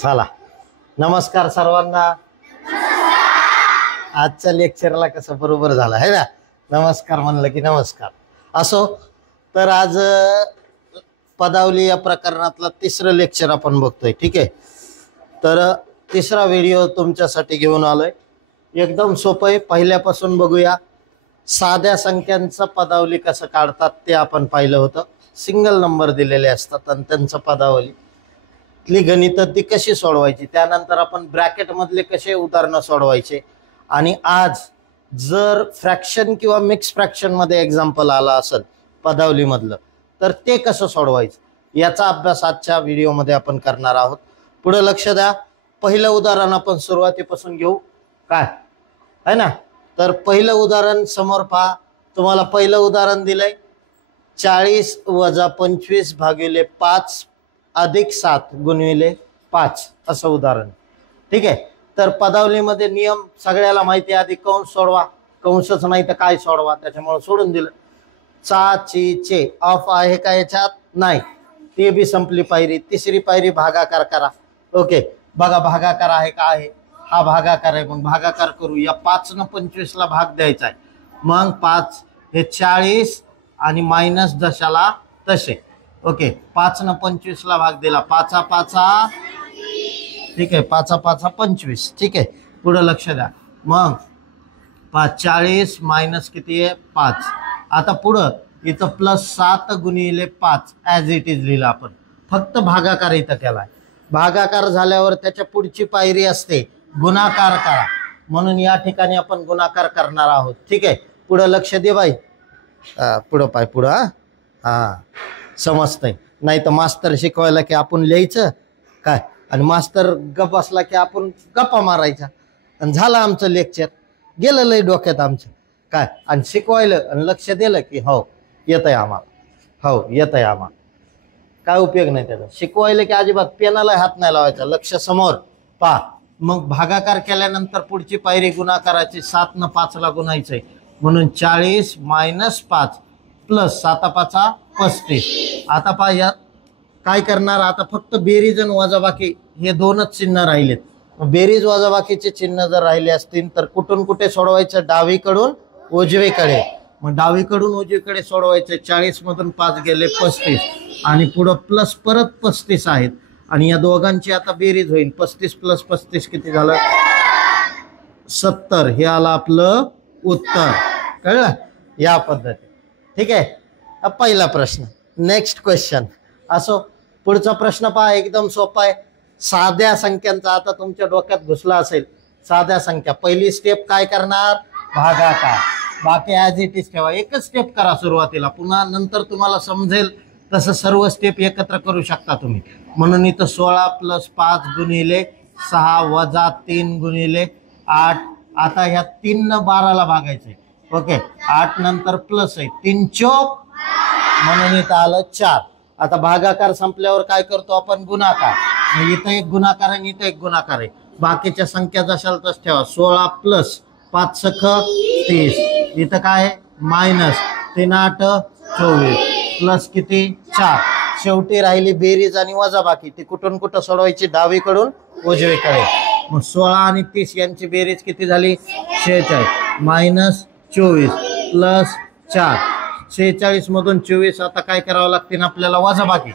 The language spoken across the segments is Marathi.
चला नमस्कार सर्वांना। आजच्या लेक्चरला कसं बरोबर झालं है ना, नमस्कार म्हणलं की नमस्कार असो। तर आज पदावली या प्रकरणातला तिसरं लेक्चर आपण बघतोय, ठीक आहे। तर तिसरा व्हिडिओ तुमच्यासाठी घेऊन आलोय, एकदम सोपं आहे, पहिल्यापासून बघूया। साध्या संख्यांचं पदावली कसं काढतात ते आपण पाहिलं होतं। सिंगल नंबर दिलेले असतात आणि त्यांचं पदावली गणित ती कशी सोडवायची, त्यानंतर आपण ब्रॅकेट मधले कसे उदाहरणं सोडवायचे, आणि आज जर फ्रॅक्शन किंवा मिक्स फ्रॅक्शन मध्ये एक्झाम्पल आला असेल पदावली मधलं तर ते कसं सोडवायचं याचा अभ्यास आजच्या व्हिडिओ मध्ये आपण करणार आहोत। पुढे लक्ष द्या, पहिलं उदाहरण आपण सुरुवातीपासून घेऊ काय है ना। तर पहिलं उदाहरण समोर पहा, तुम्हाला पहिलं उदाहरण दिलंय 40 - 25 भागिले 5 अधिक 7 गुणिले 5 असं उदाहरण, ठीक आहे। तर पदावलीमध्ये नियम सगळ्याला माहिती आहे, आधी कंस सोडवा, कंसच नाही तर काय सोडवा, त्याच्यामुळे सोडून दिलं। चा ची चे ऑफ आहे का याच्यात, नाही, ते बी संपली पायरी। तिसरी पायरी भागाकार करा। ओके, बघा भागाकार आहे का, आहे, हा भागाकार आहे, मग भागाकार करू। या 5 न 25 ला भाग द्यायचा आहे, मग 5 हे 40 आणि मायनस दशाला तसे। ओके, 5 न 25 ला भाग दिला, 5 - 5 ठीक आहे, 5 - 5 25, ठीक आहे। पुढे लक्ष द्या, मग 40 मायनस किती आहे 5। आता पुढं इथं +7 गुणिले 5 ॲज इट इज लिहिलं आपण, फक्त भागाकार इथं केलाय। भागाकार झाल्यावर त्याच्या पुढची पायरी असते गुणाकार करा, म्हणून या ठिकाणी आपण गुणाकार करणार आहोत, ठीक आहे। पुढे लक्ष दे बाई, पुढं पाय, पुढं हा समजतंय, नाही तर मास्तर शिकवायला की आपण लिहायचं काय, आणि मास्तर गप असला की आपण गप्पा मारायचा, आणि झालं आमचं लेक्चर, गेलं लय डोक्यात आमचं काय, आणि शिकवायला आणि लक्ष दिलं की हो येत आहे आम्हाला, हो येत आहे आम्हाला, काय उपयोग नाही त्याचा। शिकवायला की अजिबात पेनाला हात नाही लावायचा, लक्ष समोर पहा। मग भागाकार केल्यानंतर पुढची पायरी गुणाकाराची, 7 न 5 ला गुणायचंय, म्हणून 40 - 5 प्लस 7 - 5 35। आता पहा यात काय करणार, आता फक्त बेरीज आणि वजाबाकी हे दोनच चिन्ह राहिलेत। बेरीज वजाबाकीचे चिन्ह जर राहिले असतील तर कुठून कुठे सोडवायचं, डावीकडून उजवीकडे, मग डावीकडून उजवीकडे सोडवायचं। 40 मधून 5 गेले 35, आणि पुढं प्लस परत 35 आहेत, आणि या दोघांची आता बेरीज होईल, 35 + 35 किती झालं 70, हे आलं आपलं उत्तर, कळलं या पद्धती, ठीक आहे। पहिला प्रश्न, नेक्स्ट क्वेश्चन असो। पुढचा प्रश्न पहा, एकदम सोपा आहे, साध्या संख्यांचा। आता तुमच्या डोक्यात घुसला असेल साध्या संख्या, पहिली स्टेप काय करणार, भागाकार, बाकी ॲज इट इज ठेवा, एकच स्टेप करा सुरुवातीला, पुन्हा नंतर तुम्हाला समजेल तसं सर्व स्टेप एकत्र करू शकता तुम्ही। म्हणून इथं 16 + 5 गुणिले 6 वजा 3 गुणिले 8, आता ह्या 3 न 12 ला भागायचंय। ओके, 8 नंतर प्लस आहे, 3 चौक, म्हणून इथं आलं 4। आता भागाकार संपल्यावर काय करतो आपण, गुणाकार, इथं एक गुणाकार आहे, इथं एक गुणाकार आहे, बाकीच्या संख्या जशाल तस ठेवा। 16 + 5 × 30, इथं काय मायनस 3 × 8 = 24 प्लस किती 4, शेवटी राहिली बेरीज आणि वजाबाकी, ती कुठून कुठं सोडवायची, डावीकडून उजवीकडे। मग 16 आणि 30 यांची बेरीज किती झाली 46, मायनस 24 प्लस 4, 46 मधून 24 आता काय करावं लागते आपल्याला, वजाबाकी।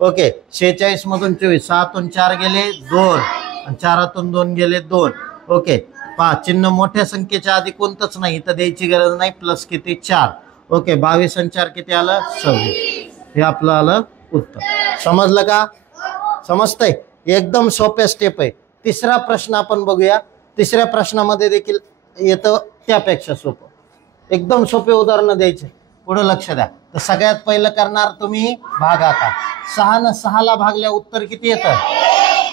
ओके, 46 मधून 24, 7 4 गेले 2, आणि 4 2 गेले 2। ओके, पहा चिन्ह मोठ्या संख्येच्या आधी कोणतंच नाही, तर द्यायची गरज नाही, प्लस किती 4। ओके, 22 आणि 4 किती आलं 26, हे आपलं आलं उत्तर। समजलं का, समजतंय, एकदम सोप्या स्टेप आहे। तिसरा प्रश्न आपण बघूया, तिसऱ्या प्रश्नामध्ये देखील येतं त्यापेक्षा सोपं, एकदम सोपे उदाहरणं द्यायचे। पुढे लक्ष द्या, तर सगळ्यात पहिलं करणार तुम्ही भागाकार, 6 न 6 ला भागल्या उत्तर किती येतं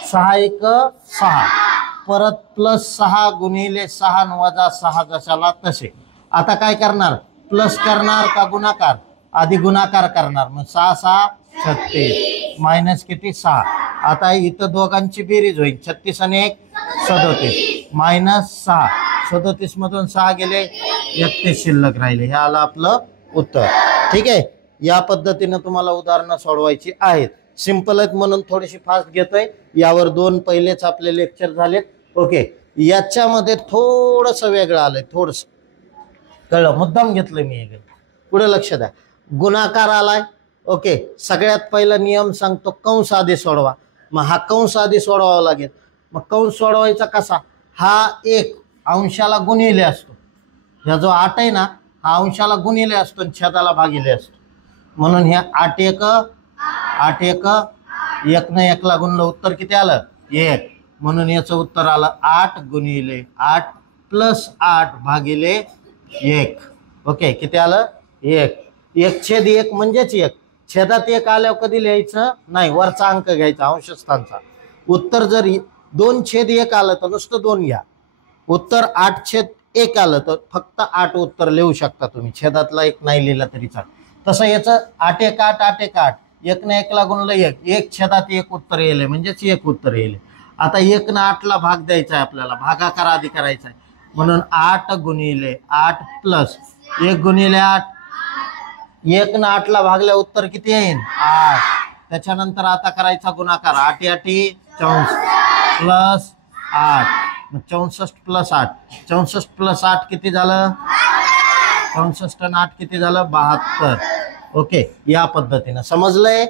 6 × 1 = 6, परत +6 गुणिले 6 वजा 6 जशाला तसे। आता काय करणार, प्लस करणार का गुणाकार, आधी गुणाकार करणार, मग 6 × 6 = 36 मायनस किती 6, आता इथं दोघांची बेरीज होईल, 36 आणि 1 = 37 मायनस 6, 37 मधून 6 गेले 31 शिल्लक राहिले, हे आलं आपलं उत्तर, ठीक आहे। या पद्धतीने तुम्हाला उदाहरणं सोडवायची आहेत। सिंपल आहेत म्हणून थोडीशी फास्ट घेतोय. यावर 2 पहिलेच आपले लेक्चर झालेत. ओके, याच्यामध्ये थोडंसं वेगळं आलंय, थोडंसं कळलं, मुद्दाम घेतलंय मी हे. पुढे लक्ष द्या. गुणाकार आलाय. ओके, सगळ्यात पहिला नियम सांगतो, कंस आधी सोडवा. मग हा कंस आधी सोडवावा लागेल. मग कंस सोडवायचा कसा? हा 1 अंशाला गुणिले असतो. ह्या जो 8 आहे ना, हा अंशाला गुणिले असतो आणि छेदाला भागिले असतो. म्हणून ह्या 8 1 1 न 1 ला गुणलं, उत्तर किती आलं? 1. म्हणून याचं उत्तर आलं 8 गुणिले 8 प्लस 8 भागिले 1. ओके, किती आलं? 1. 1/1 म्हणजेच 1. छेदात 1 आल्यावर कधी लिहायचं नाही, वरचा अंक घ्यायचा अंशस्थानचा. उत्तर जर 2/1 आलं तर नुसतं 2 घ्या. उत्तर 8/1 आलं तर फक्त 8 उत्तर लिहू शकता तुम्ही, छेदातला 1 नाही लिहिला तरी चालेल. तसं याचं 8 1 8 8 1 8, 1 न 1 ला गुणलं 1, 1 छेदात 1 उत्तर येईल, म्हणजेच 1 उत्तर येईल. आता 1 न 8 ला भाग द्यायचा आहे आपल्याला, भागाकार आधी करायचा आहे. म्हणून 8 गुणिले 8 प्लस 1 गुणिले 8, 1 न 8 ला भागल्या उत्तर किती येईल? 8. त्याच्यानंतर आता करायचा गुणाकार, 8 8 64 प्लस 8, 64 प्लस 8, 64 प्लस 8 किती झालं? 64 आणि 8 किती झालं? 72. ओके, या पद्धतीनं समजलंय.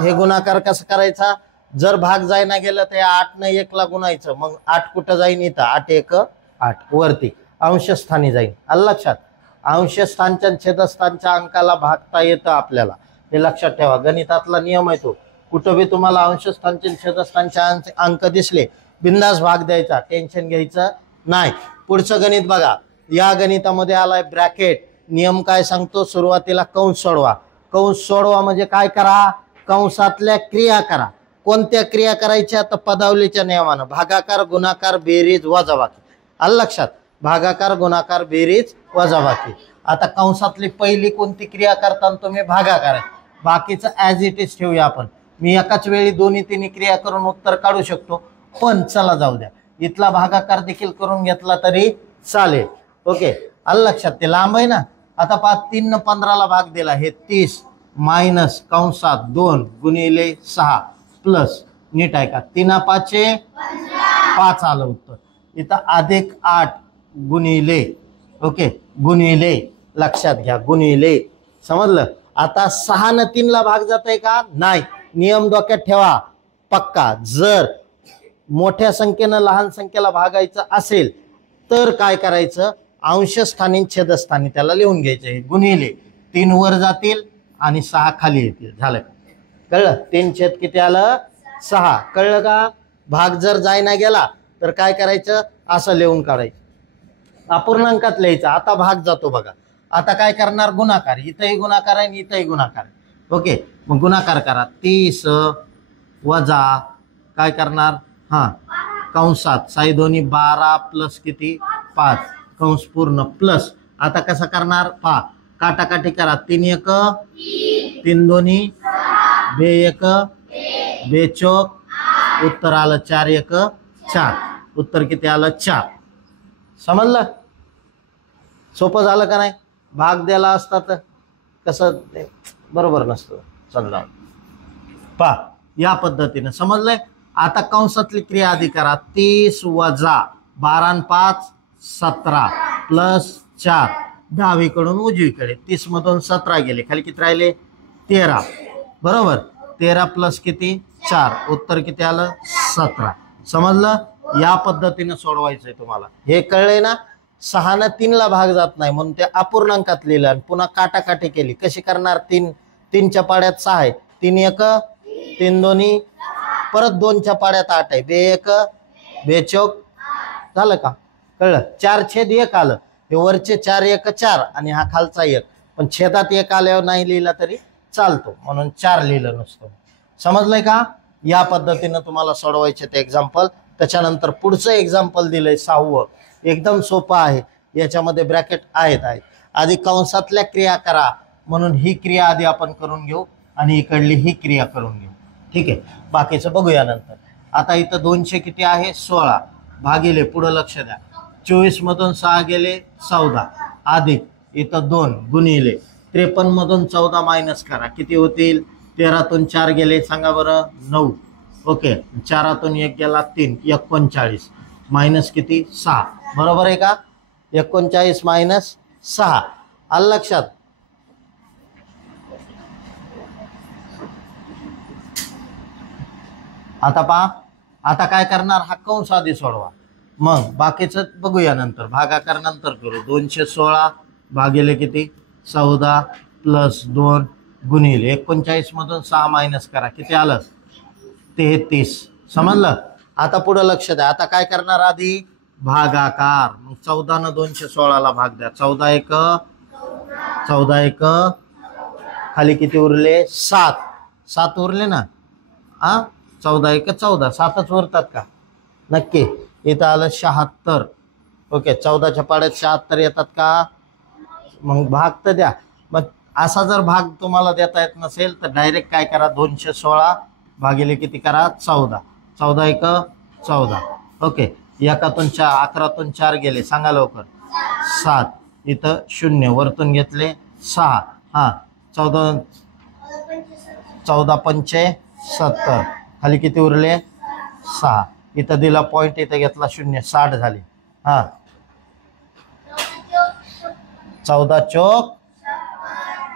हे गुणाकार कसं करायचा? जर भाग जायना गेलं तर 8 न 1 ला गुणायचं. मग 8 कुठं जाईन? इथं 8 1 8 वरती अंशस्थानी जाईल. आलं लक्षात? अंशस्थानच्या छेदस्थानच्या अंकाला भागता येतं आपल्याला, हे लक्षात ठेवा. गणितातला नियम आहे तो. कुठं बी तुम्हाला अंशस्थानचे छेदस्थानचे अंक दिसले, बिंदास भाग द्यायचा, टेन्शन घ्यायचं नाही. पुढचं गणित बघा. या गणितामध्ये आलाय ब्रॅकेट. नियम काय सांगतो? सुरुवातीला कंस सोडवा. कंस सोडवा म्हणजे काय करा? कंसातल्या क्रिया करा. कोणत्या क्रिया करायच्या? तर पदावलीच्या नियमानं, भागाकार गुणाकार बेरीज वजाबाकी. आलं लक्षात? भागाकार गुणाकार बेरीज वजाबाकी. आता कंसातली पहिली कोणती क्रिया करताना तुम्ही? भागाकार. बाकीचं ॲज इट इज ठेवूया आपण. मी एकाच वेळी 2-3 क्रिया करून उत्तर काढू शकतो, पण चला जाऊ द्या, इथला भागाकार देखील करून घेतला तरी चालेल. ओके, आलं लक्षात? ते लांब आहे ना. आता 3 न 15 ला भाग दिला, हे 30 मायनस कंसात 2 गुणिले 6 प्लस, नीट आहे का? 3 5 5 आलं उत्तर. इथं अधिक 8 गुणिले, ओके, गुणिले, लक्षात घ्या, गुणिले. समजलं? आता 6 न 3 ला भाग जात आहे का? नाही. नियम डोक्यात ठेवा पक्का. जर मोठ्या संख्येनं लहान संख्येला भागायचं असेल तर काय करायचं? अंशस्थानी छेदस्थानी त्याला लिहून घ्यायचं. गुणिले 3 वर जातील आणि 6 खाली येतील. झालं का? कळलं? 3 छेद किती आलं? 6. कळलं का? भाग जर जायना गेला तर काय करायचं? असं लिहून काढायचं, अपूर्णांकात लिहायचं. आता भाग जातो बघा. आता काय करणार? गुणाकार. इथंही गुणाकार आहे आणि इथंही गुणाकार आहे. ओके, मग गुणाकार करा. 30 वजा काय करणार? हां, कंसात 6 दोन्ही 12 प्लस किती? 5 कंस पूर्ण प्लस. आता कसं करणार? पहा, काटाकाटी करा. 3 1 3 दोन्ही 2 1 2 चौक, उत्तर आलं 4 1 4. उत्तर किती आलं? 4. समजलं? सोपं झालं का नाही? भाग द्यायला असता तर कसं बरोबर नसतं. समजा पहा, या पद्धतीनं समजलंय. आता कंसातली क्रिया आधी करा. 30 वजा 12 आणि 5 17 प्लस 4, डावीकडून उजवीकडे. 30 मधून 17 गेले, खाली किती राहिले? 13. बरोबर? 13 प्लस किती? 4. उत्तर किती आलं? 17. समजलं? या पद्धतीने सोडवायचंय तुम्हाला. हे कळलंय ना? 6 न 3 ला भाग जात नाही म्हणून ते अपूर्णांकात लिहिलं आणि पुन्हा काटाकाटी केली. कशी करणार? 3 च्या पाड्यात 6 आहे, 3 1 3 दोन्ही, परत 2 च्या पाड्यात 8 आहे, 2 1 2 चौक. झालं का? कळलं? 4 छेद 1 आलं. हे वरचे 4 1 4 आणि हा खालचा 1, पण छेदात 1 आल्यावर नाही लिहिला तरी चालतो म्हणून 4 लिहिलं नुसतं. समजलंय का? या पद्धतीनं तुम्हाला सोडवायचे ते एक्झाम्पल. त्याच्यानंतर पुढचं एक्झाम्पल दिलंय 6वं. एकदम सोपं आहे. याच्यामध्ये ब्रॅकेट आहेत. आधी कंसातल्या क्रिया करा म्हणून ही क्रिया आधी आपण करून घेऊ आणि इकडली ही क्रिया करून घेऊ. ठीक आहे, बाकीचं बघूया नंतर. आता इथं 200 किती आहे? 16 भागिले, पुढं लक्ष द्या, 24 मधून 6 गेले 14 अधिक इथं 2 गुणिले 53 मधून 14 मायनस करा, किती होतील? 13तून 4 गेले सांगा बरं 9. ओके 4तून 1 गेला 3, 39 मायनस किती 6. बरोबर आहे का? 39 मायनस 6 आलं लक्षात. आता पहा, आता काय करणार, हा कंस आधी सोडवा, मग बाकीचं बघूया नंतर, भागाकार नंतर करू. 216 भागिले किती 14 प्लस 2 गुणिले 39 मधून 6 मायनस करा, किती आलं 33. समजलं. आता पुढे लक्ष द्या. आता काय करणार, आधी भागाकार. मग 14 न 216 भाग द्या. 14 एक खाली किती उरले 7 उरले ना. 14 एक 14, 7च उरतात का? नक्की. इथं आलं 76. ओके 14च्या पाड्यात 76 येतात का? मग भाग तर द्या. मग असा जर भाग तुम्हाला देता येत नसेल तर डायरेक्ट काय करा, 216 भागिले किती करा 14. 14 एक 14. ओके 1तून 4, 11तून 4 गेले सांगा लवकर 7. इथं 0 वरतून घेतले 6. 14 पंचे 70 खाली किती उरले 6. इथं दिला पॉइंट, इथं घेतला 0, 60 झाले. 14 चौक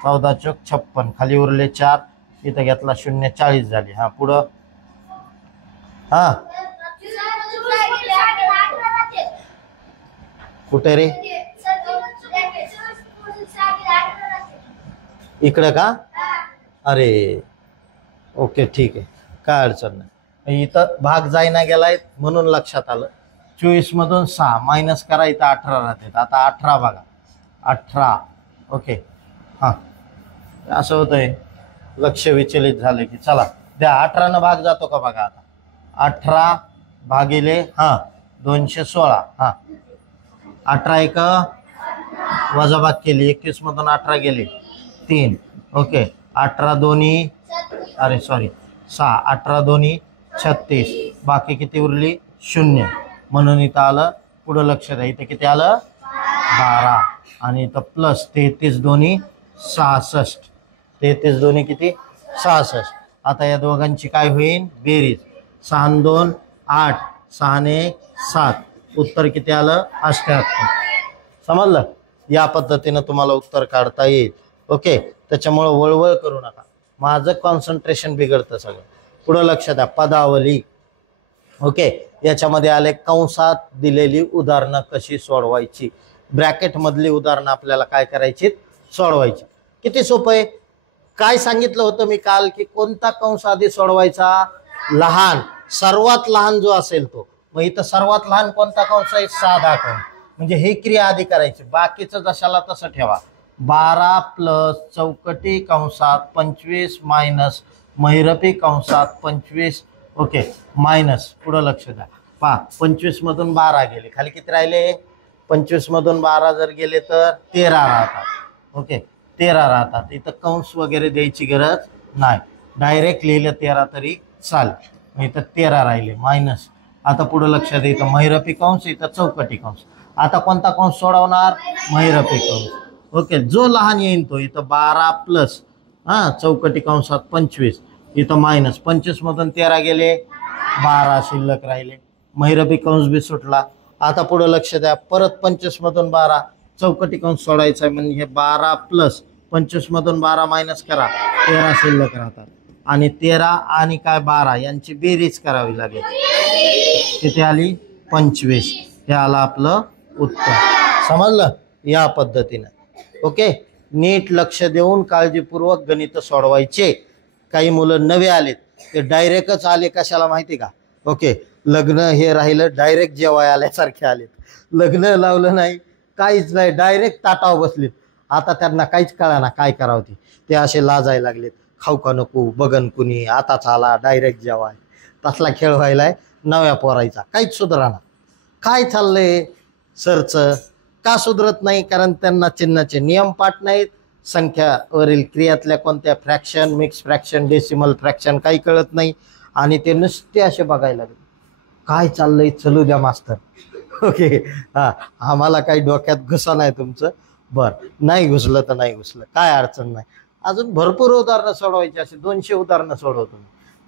56 खाली उरले 4, इथं घेतला 0, 40 झाले. पुढं कुठे रे, इकडे का? अरे ओके ठीक आहे, काय अडचण नाही. इथं भाग जायना गेलाय म्हणून लक्षात आलं. 24 मधून 6 मायनस करा, इथं 18 राहते. आता 18 बघा 18. ओके असं होतंय, लक्ष विचलित झालं की चला द्या. 18 न भाग जातो का बघा. आता 18 भागिले 216. 18 एक वजाबाग केली, 21 मधून 18 गेले 3. ओके 18 दोन्ही 6, 18 दोन्ही 36, बाकी किती उरली 0. म्हणून इथं आलं. पुढं लक्ष द्या, इथे किती आलं 12 आणि इथं प्लस 33 दोन्ही 66. 33 दोन्ही किती 66. आता या दोघांची काय होईल बेरीज. 6 2 8, 6 1 7, उत्तर किती आलं 78. समजलं. या पद्धतीनं तुम्हाला उत्तर काढता येईल. ओके त्याच्यामुळं वळवळ करू नका, माझं कॉन्सन्ट्रेशन बिघडतं सगळं. पुढं लक्ष द्या, पदावली. ओके याच्यामध्ये आले कंसात दिलेली उदाहरणं कशी सोडवायची. ब्रॅकेट मधली उदाहरणं आपल्याला काय करायची सोडवायची. किती सोपं आहे. काय सांगितलं होतं मी काल की कोणता कंस आधी सोडवायचा, लहान, सर्वात लहान जो असेल तो. मग इथं सर्वात लहान कोणता कंस आहे, साधा कंस. म्हणजे ही क्रिया आधी करायची, बाकीचं जशाला तसं ठेवा. 12 प्लस चौकटी कंसात 25 मायनस महिरपी कंसात 25. Okay minus. पुढं लक्ष द्या. 25 मधून 12 गेले, खाली किती राहिले 25 मधून 12 जर गेले तर 13 राहतात. ओके 13 राहतात. इथं कंस वगैरे द्यायची गरज नाही, डायरेक्ट लिहिलं 13 तरी चालेल. इथं 13 राहिले मायनस. आता पुढं लक्ष द्या, इथं महिरपी कंस, इथं चौकटी कंस. आता कोणता कंस सोडवणार, महिरपी कंस. ओके जो लहान येईल तो. इथं 12 प्लस चौकटी कंसात 25, इथं मायनस. 25 मधून 13 गेले 12 शिल्लक राहिले, महिरपी कंस बी सुटला. आता पुढे लक्ष द्या, परत 25 मधून 12 चौकटी कंस सोडायचा आहे. म्हणजे 12 प्लस 25 मधून 12 मायनस करा, 13 शिल्लक राहतात. आणि 13 आणि काय 12 यांची बेरीज करावी लागेल. किती आली 25. हे आलं आपलं उत्तर. समजलं. या पद्धतीनं ओके नीट लक्ष देऊन काळजीपूर्वक गणित सोडवायचे. काही मुलं नवे आलेत ते डायरेक्टच आले, कशाला माहिती का. ओके लग्न हे राहिलं, डायरेक्ट जेवाय आल्यासारखे आलेत. लग्न लावलं नाही, काहीच नाही, डायरेक्ट ताटावर बसलेत. आता त्यांना काहीच कळाना काय करावं. ते असे लाजायला लागलेत, खाऊ का नको बघन कुणी, आताच आला डायरेक्ट जेवाय. तसला खेळ व्हायलाय नव्या पोरायचा. काहीच सुधारणा. काय चाललंय सरचं, का सुधरत नाही, कारण त्यांना चिन्हाचे नियम पाठ नाहीत. संख्यावरील क्रियातल्या कोणत्या fraction, mix fraction, decimal fraction काही कळत नाही. आणि ते नुसते असे बघायला लागले. काय चाललंय चलू द्या मास्तर. ओके आम्हाला काही डोक्यात घुसा नाही तुमचं. बरं नाही घुसलं तर नाही घुसलं, काय अडचण नाही. अजून भरपूर उदाहरणं सोडवायची, असे 200 उदाहरणं सोडवतो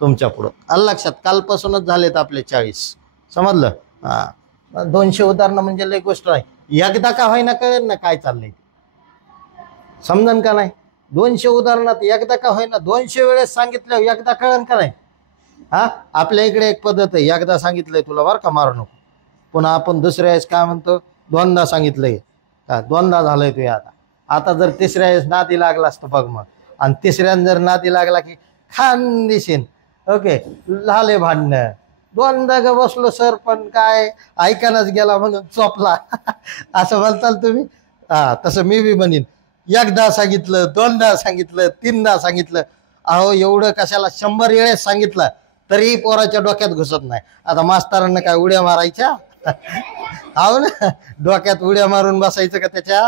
तुमच्या पुढं. आलं लक्षात? कालपासूनच झालेत आपले 40. समजलं? हा, 200 उदाहरणं म्हणजे लई गोष्ट नाही. एकदा का होईना कळेल ना काय चाललंय, समजन का नाही? 200 उदाहरणात एकदा का होईना 200 वेळेस सांगितलं, एकदा कळन का नाही? हा, आपल्या इकडे एक पद्धत आहे, एकदा सांगितलंय तुला बरं का मारू नको. पुन्हा आपण दुसऱ्या वेळेस काय म्हणतो, दोनदा सांगितलंय का, दोनदा झालंय तू आता जर तिसऱ्या वेळेस नादी लागला असतं बघ मग, आणि तिसऱ्यानं जर नादी लागला की खान दिसेन. ओके, झाले भांडणं. दोनदा ग बसलो सर, पण काय ऐकायलाच गेला म्हणून चोपला. असं म्हणताल तुम्ही? हा, तसं मी बी म्हणेन, एकदा सांगितलं, दोनदा सांगितलं, तीनदा सांगितलं. अहो एवढं कशाला 100 वेळेस सांगितलं तरी पोराच्या डोक्यात घुसत नाही. आता मास्तरांना काय उड्या मारायच्या? हो ना, डोक्यात उड्या मारून बसायचं का त्याच्या?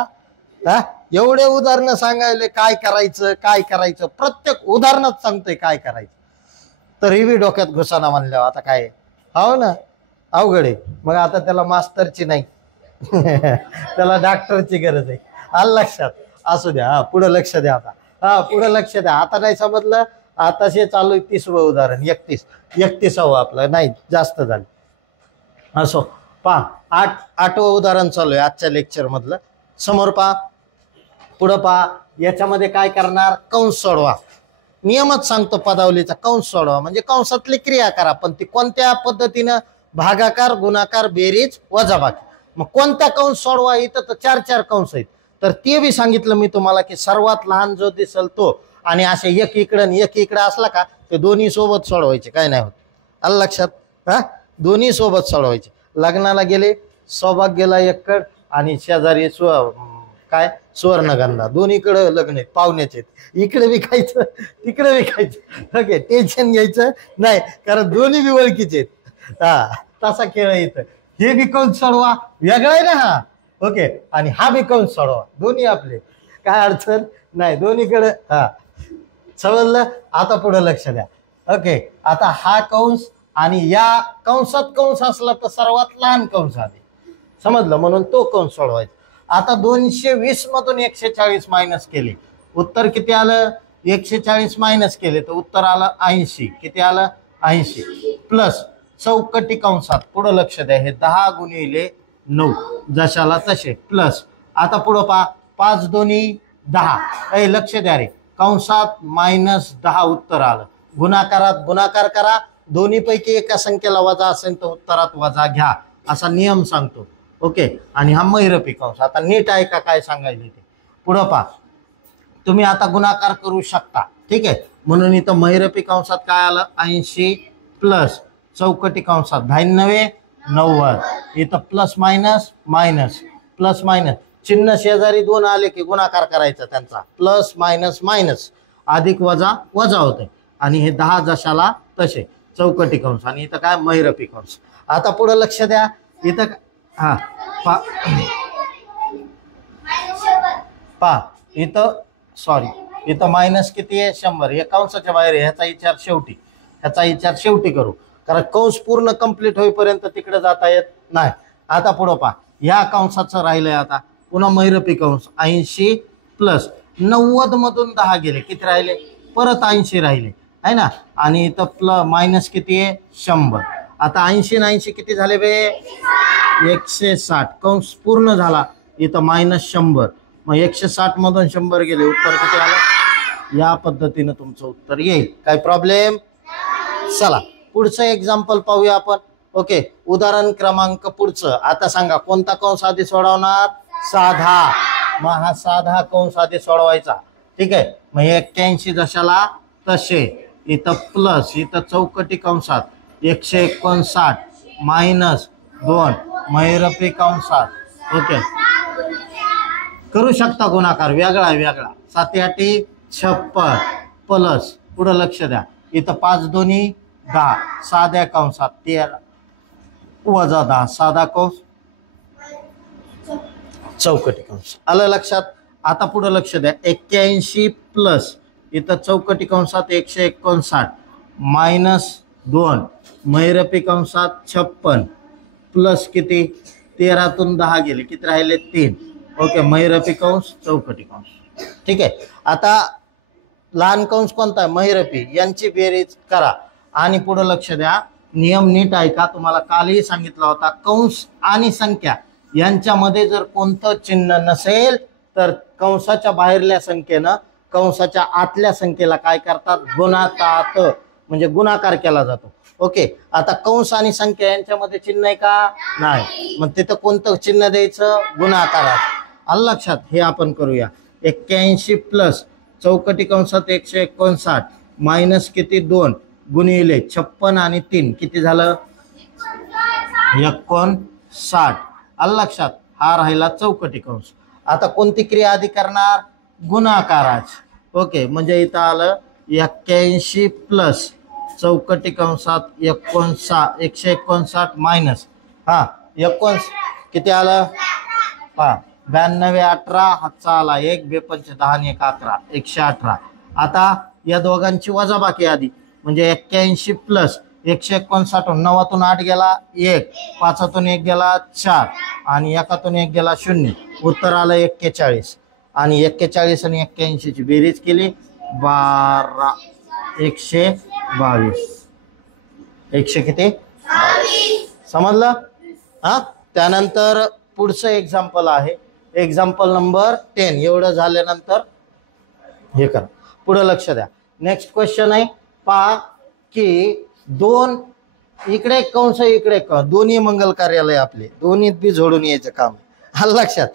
हा, एवढे उदाहरणं सांगायले काय करायचं काय करायचं, प्रत्येक उदाहरणात सांगतोय काय करायचं, तरी बी डोक्यात घुसाना म्हणल्यावर आता काय? हो ना, अवघड आहे. मग आता त्याला मास्तरची नाही त्याला डॉक्टरची गरज आहे. आलं लक्षात? असू द्या, हा पुढे लक्ष द्या आता. हा, पुढे लक्ष द्या. आता नाही समजलं, आताशे चालू आहे 30वं उदाहरण. 31वं आपलं, नाही जास्त झालं. असो, पहा 8वं उदाहरण चालू आहे आजच्या लेक्चर मधलं. समोर पहा, पुढं पहा. याच्यामध्ये काय करणार, कंस सोडवा. नियमच सांगतो पदावलीचा, कंस सोडवा म्हणजे कंसातली क्रिया करा, पण ती कोणत्या पद्धतीनं, भागाकार, गुणाकार, बेरीज, वजाबाकी. मग कोणत्या कंस सोडवा, इथं तर 4 कंस आहेत, तर ते बी सांगितलं मी तुम्हाला की सर्वात लहान जो दिसल तो, आणि असे एक इकडं एक इकडं असला का ते दोन्ही सोबत सोडवायचे, काय नाही होत. आलं लक्षात? हा, दोन्ही सोबत सोडवायचे. लग्नाला गेले, सौभाग्याला एककड आणि शेजारी काय सुवर्णगंधा, दोन्हीकडे लग्न आहेत, पाहुण्याचे, इकडे विकायचं तिकडे विकायचं. ओके, टेन्शन घ्यायचं नाही, कारण दोन्ही बी ओळखीचे आहेत. हा, तसा खेळ इथं. हे बी कंस सोडवा, वेगळा आहे ना हा. ओके, आणि हा बी कंस सोडवा, दोन्ही आपले, काय अडचण नाही दोन्हीकडे. हा, समजलं? आता पुढे लक्ष द्या. ओके, आता हा कंस आणि या कंसात कंस असला तर सर्वात लहान कंस आले, समजलं? म्हणून तो कंस सोडवायचा. आता 220 मधून 140 मायनस केले, उत्तर किती आलं? 140 मायनस केले तर उत्तर आलं 80. किती आलं? 80. प्लस चौकटी कंसात, पुढं लक्ष द्या, हे 10 गुणिले 9 जशाला तसे, प्लस आता पुढं पहा, 5 दोन्ही 10. लक्ष द्या रे, कंसात -10 उत्तर आलं. गुणाकारात गुणाकार करा, दोन्ही पैकी एका संख्येला वजा असेल तर उत्तरात वजा घ्या, असा नियम सांगतो. ओके, आणि हा महिरपी कंस. आता नीट ऐका काय सांगायचे ते. पुढं पहा, तुम्ही आता गुणाकार करू शकता, ठीक आहे, म्हणून इथं महिरपी कंसात काय आलं? 80 प्लस चौकटी कंसात 92 90. इथं plus minus minus plus minus, चिन्ह शेजारी 2 आले की गुणाकार करायचा त्यांचा, प्लस मायनस मायनस, अधिक वजा वजा होते, आणि हे 10 जशाला तसे, चौकटी कंस, आणि इथं काय? महिरपी कंस. आता पुढे लक्ष द्या, इथं हा पा इथं सॉरी, इथं मायनस किती आहे? 100. या कंसाच्या बाहेर आहे, ह्याचा विचार शेवटी करू, कारण कंस पूर्ण कंप्लीट होईपर्यंत तिकडे जाता येत नाही. आता पुढं पहा, ह्या कंसाचं राहिलंय आता पुन्हा महिरपी कंस. 80 प्लस 90 मधून 10 गेले, किती राहिले? परत 80 राहिले, आहे ना, आणि इथं मायनस किती आहे? 100. आता 80 आणि 80 किती झाले बे? 160. कंस पूर्ण झाला, इथं -100. मग 160 मधून 100 गेले, उत्तर किती आलं? या पद्धतीनं तुमचं उत्तर येईल. काय प्रॉब्लेम? चला पुढचं एक्झाम्पल पाहूया आपण. ओके, उदाहरण क्रमांक पुढचं. आता सांगा कोणता कंस आधी सोडवणार? साधा. मग हा साधा कंस आधी सोडवायचा, ठीक आहे. मग 81 जशाला तसे, इथं प्लस, इथं चौकटी कंसात 159 मायनस 2 महिरपी कंसात. ओके, करू शकता गुणाकार, वेगळा 7 56 प्लस, पुढं लक्ष द्या, इथं 5 दोन्ही 10, साध्या कंसात 13 वजा 10, साधा कंस चौकटी कंस. आलं लक्षात? आता पुढं लक्ष द्या, 81 प्लस, इथं चौकटी कंसात 159 मायनस 2 महिरपी कंसात 56 प्लस किती? 13तून 10 गेले, किती राहिले? 3. ओके, महिरपी कंस चौकटी कंस, ठीक आहे. आता लहान कंस कोणता आहे महिरपी, यांची बेरीज करा. आणि पुढे लक्ष द्या, नियम नीट ऐका. तुम्हाला कालही सांगितला होता, कंस आणि संख्या यांच्यामध्ये जर कोणतं चिन्ह नसेल तर कंसाच्या बाहेरल्या संख्येनं कंसाच्या आतल्या संख्येला काय करतात, गुणातात, म्हणजे गुणाकार केला जातो. ओके, आता कंस आणि संख्या यांच्यामध्ये चिन्ह आहे का, नाही, मग तिथं कोणतं चिन्ह द्यायचं, गुणाकारात. आलं लक्षात. हे आपण करूया. 81 प्लस चौकटी कंसात 159 मायनस किती 2 गुणिले 56 आणि 3 किती झालं 59. आलं लक्षात. हा राहिला चौकटी कंस. आता कोणती क्रिया आधी करणार, गुणाकाराच. ओके, म्हणजे इथं आलं 81 प्लस चौकटी कंसात 159 मायनस 19 किती आलं 92 18 हातचा आला 1 2 10 आणि 1 11 118. आता या दोघांची वजाबाकी आधी, म्हणजे 81 प्लस 159 9तून 8 गेला 1, 5तून 1 गेला 4 आणि 1तून 1 गेला 0. उत्तर आलं 41. आणि 41 आणि 81 ची बेरीज केली 12 122. 100 किती समजलं. त्यानंतर पुढचं एक्झाम्पल आहे, एक्झाम्पल नंबर 10. एवढं झाल्यानंतर हे करा, पुढे लक्ष द्या. नेक्स्ट क्वेश्चन आहे, पहा की 2 इकडे कंस इकडे दोन्ही मंगल कार्यालय आपले, दोन्हीत बी जोडून यायचं काम आहे. आलं लक्षात.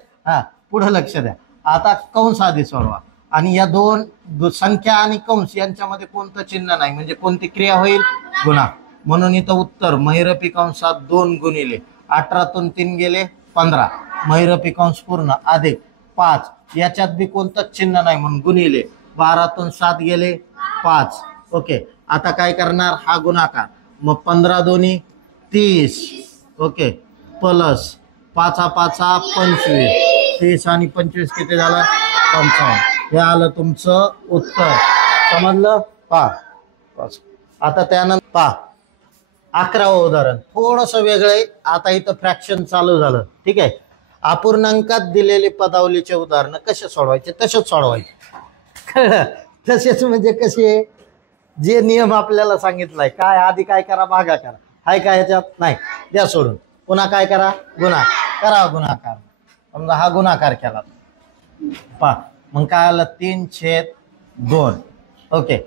पुढे लक्ष द्या. आता कंस आधी सोडवा आणि या दोन संख्या आणि कंस यांच्यामध्ये कोणतं चिन्ह नाही, म्हणजे कोणती क्रिया होईल, गुणा. म्हणून इथं उत्तर महिरपी कंसात 2 गुणिले 18तून 3 गेले 15 महिरपी कंस पूर्ण अधिक 5 याच्यात बी कोणतंच चिन्ह नाही म्हणून गुणिले 12तून 7 गेले 5. ओके, आता काय करणार, हा गुणाकार, मग 15 दोन्ही 30. ओके, प्लस 5 5 25 30 आणि 25 किती झालं 55. हे आलं तुमचं उत्तर. समजलं. आता त्यानंतर पहा 11वं उदाहरण, थोडंसं वेगळं आहे. आता इथं फ्रॅक्शन चालू झालं. ठीक आहे, अपूर्णांकात दिलेली पदावलीचे उदाहरण कसे सोडवायचे तसेच सोडवायचे. तसेच म्हणजे कसे, जे नियम आपल्याला सांगितलाय, काय आधी काय करा, भागाकार हाय काय याच्यात नाही, द्या सोडून. पुन्हा काय करा, करा गुणाकार. समजा हा गुणाकार केला पहा, मग काय आलं 3/2. ओके,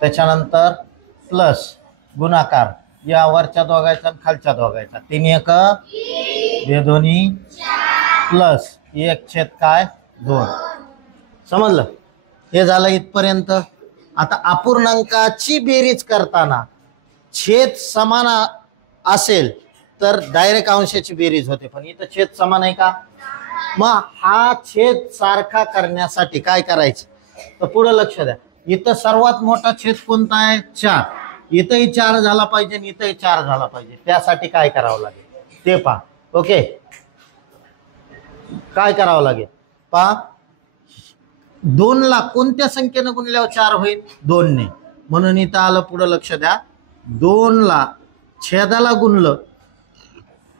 त्याच्यानंतर प्लस गुणाकार या वरच्या दोघायचा आणि खालच्या दोघायचा 3 1 2 दोन्ही प्लस 1/2. समजलं. हे झालं इथपर्यंत. आता अपूर्णांकाची बेरीज करताना छेद समान असेल तर डायरेक्ट अंशाची बेरीज होते, पण इथं छेद समान आहे का, मग हा छेद सारखा करण्यासाठी काय करायचं, तर पुढे लक्ष द्या. इथं सर्वात मोठा छेद कोणता आहे, 4. इथंही 4 झाला पाहिजे आणि इथंही 4 झाला पाहिजे. त्यासाठी काय करावं लागेल ते पहा. ओके, काय करावं लागेल पहा. 2 ला कोणत्या संख्येनं गुणल्यावर 4 होईल, 2 ने. म्हणून इथं आलं, पुढे लक्ष द्या. 2 ला छेदाला गुणलं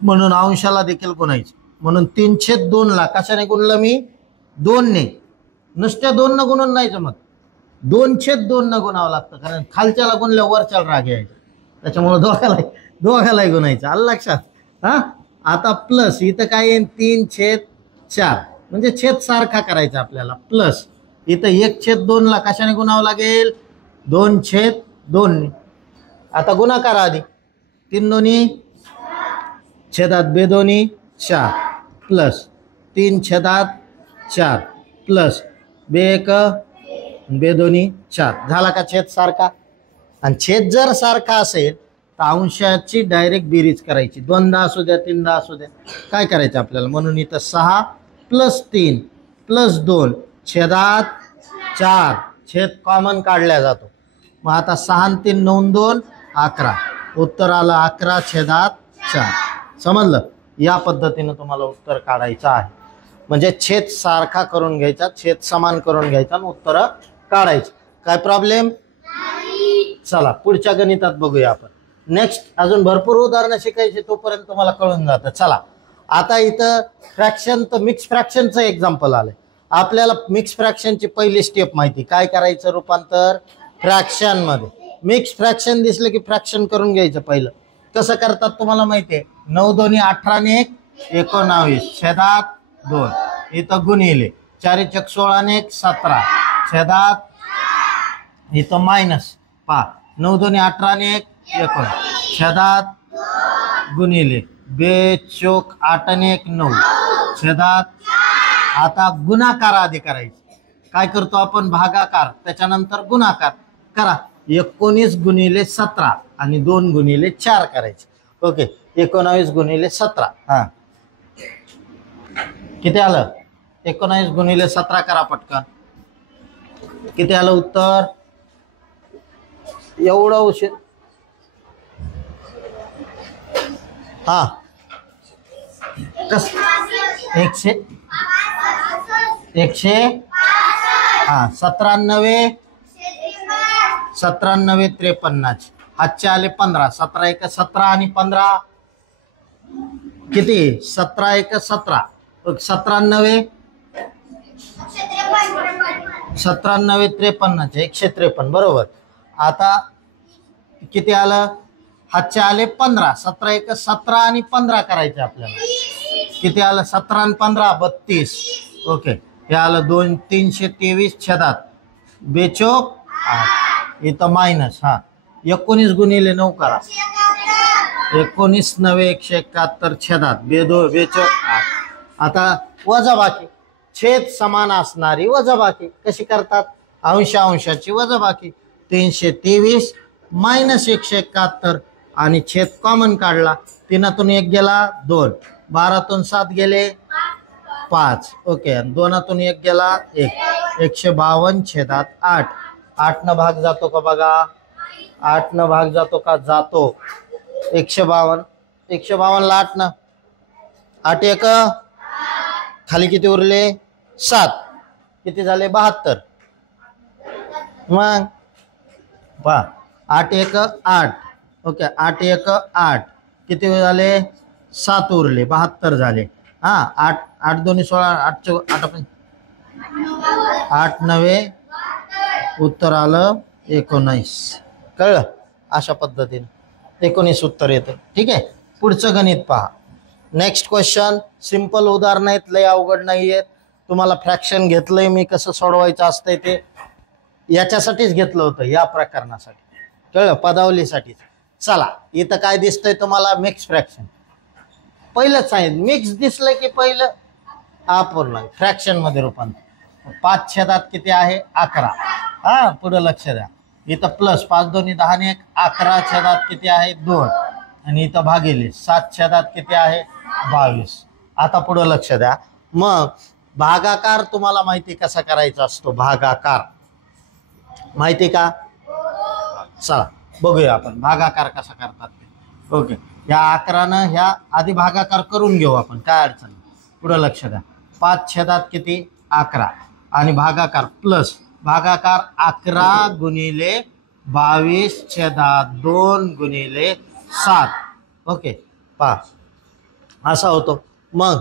म्हणून अंशाला देखील गुणायचं. म्हणून 3/2 ला कशाने गुणलं मी, 2 ने. नुसत्या 2 न गुणून नाही जमत, 2/2 न गुणावं लागतं, कारण खालच्याला गुणल्यावर वरच्याला राग यायचा. त्याच्यामुळे दोघालाही गुणायचं. आलं लक्षात. आता प्लस इथं काय येईल, 3/4 म्हणजे छेद सारखा करायचा आपल्याला. प्लस इथं 1/2 ला कशाने गुणावं लागेल, 2/2 ने. आता गुणाकार आधी 3 दोन्ही छेदात 2 दोन्ही 4 प्लस 3/4 प्लस 2 1 2 दोन्ही 4 झाला का छेद सारखा. आणि छेद जर सारखा असेल तर अंशाची डायरेक्ट बेरीज करायची, 2दा असू द्या 3दा असू द्या, काय करायचं आपल्याला. म्हणून इथं 6 + 3 + 2 छेदात 4 छेद कॉमन काढला जातो. मग आता 6 आणि 3 9 2 11. उत्तर आलं 11/4. समजलं. या पद्धतीनं तुम्हाला उत्तर काढायचं आहे. म्हणजे छेद सारखा करून घ्यायचा, छेद समान करून घ्यायचा आणि उत्तर काढायचं. काय प्रॉब्लेम. चला पुढच्या गणितात बघूया आपण. नेक्स्ट अजून भरपूर उदाहरणं शिकायची, तोपर्यंत तुम्हाला कळून जातं. चला आता इथं फ्रॅक्शन, तर मिक्स फ्रॅक्शनचं एक्झाम्पल आलंय. आपल्याला मिक्स फ्रॅक्शनची पहिली स्टेप माहिती, काय करायचं रूपांतर फ्रॅक्शन मध्ये. मिक्स फ्रॅक्शन दिसलं की फ्रॅक्शन करून घ्यायचं. पहिलं कसं करतात तुम्हाला माहितीये, 9 दोन्ही 18 ने 1 19 छेदात 2, इथं गुणिले 4 1 16 ने 1 17 छेदात, इथं मायनस पहा 9 दोन्ही 18 ने 1 19 छेदात गुणिले 2 चोक 8 ने 1 9 छेदात. आता गुणाकार आधी करायचं. काय करतो आपण, भागाकार त्याच्यानंतर गुणाकार करा. 19 गुणिले 17 आणि 2 गुणिले 4 करायचे. ओके 19 गुणिले 17 हा किती आलं, 19 गुणिले 17 करा पटकन. किती आलं उत्तर, एवढं उशीर. हा कस 100 हा 97 53 हातचे आले 15, 17 1 17 आणि 15 किती, 17 1 17 97 53 153 बरोबर. आता किती आलं, हातचे आले 15, 17 1 17 आणि 15 करायचे आपल्याला. किती आलं, 17 आणि 15 32. ओके हे आलं 2 323 छेदात 2 चोक 8, इथं मायनस. हा 19 गुणिले 9 करा, 19 9 171 छेदात 2 चोक 8. आता वजाबाकी, छेद समान असणारी वजाबाकी कशी करतात, अंशाची वजाबाकी. 323 मायनस 171 आणि छेद कॉमन काढला, 3तून 1 गेला 2, 12तून 7 गेले 5. ओके 2तून 1 गेला 1, 152 छेदात 8. 8 न भाग जातो का बघा, 8 न भाग जातो का, जातो. 152 ला 8 न 8 1 खाली किती उरले 7, किती झाले 72. मग पहा 8 1 8. ओके 8 1 8 किती झाले 7 उरले 72 झाले. हा 8 8 2 16 8 8 9 उत्तर आलं 19. कळलं, अशा पद्धतीने 19 उत्तर येतं. ठीक आहे, पुढचं गणित पहा. नेक्स्ट क्वेश्चन सिंपल उदाहरण आहेत, लय अवघड नाही आहेत. तुम्हाला फ्रॅक्शन घेतलंय मी, कसं सोडवायचं असतंय ते याच्यासाठीच घेतलं होतं, या प्रकरणासाठी. कळलं, पदावलीसाठी. चला इथं काय दिसतंय तुम्हाला, मिक्स फ्रॅक्शन. पहिलंच सांगितलं, मिक्स दिसलं की पहिलं अपूर्णांक फ्रॅक्शन मध्ये रूपांतर. 5 छेदात किती आहे 11. हा पुढे लक्ष द्या, इथं प्लस 5 2 10 ने 1 11 छेदात किती आहे 2 आणि इथं भागिले 7 छेदात किती आहे 22. आता पुढे लक्ष द्या. मग भागाकार तुम्हाला माहिती कसा करायचा असतो, भागाकार माहिती का, चला बघूया आपण भागाकार कसा करतात ते. ओके या 11 ह्या आधी भागाकार करून घेऊ आपण, काय अडचण. पुढे लक्ष द्या, 5 छेदात किती 11 आणि भागाकार प्लस भागाकार 11 गुणिले 22 छेदात 2 गुणिले 7. ओके पहा असा होतो. मग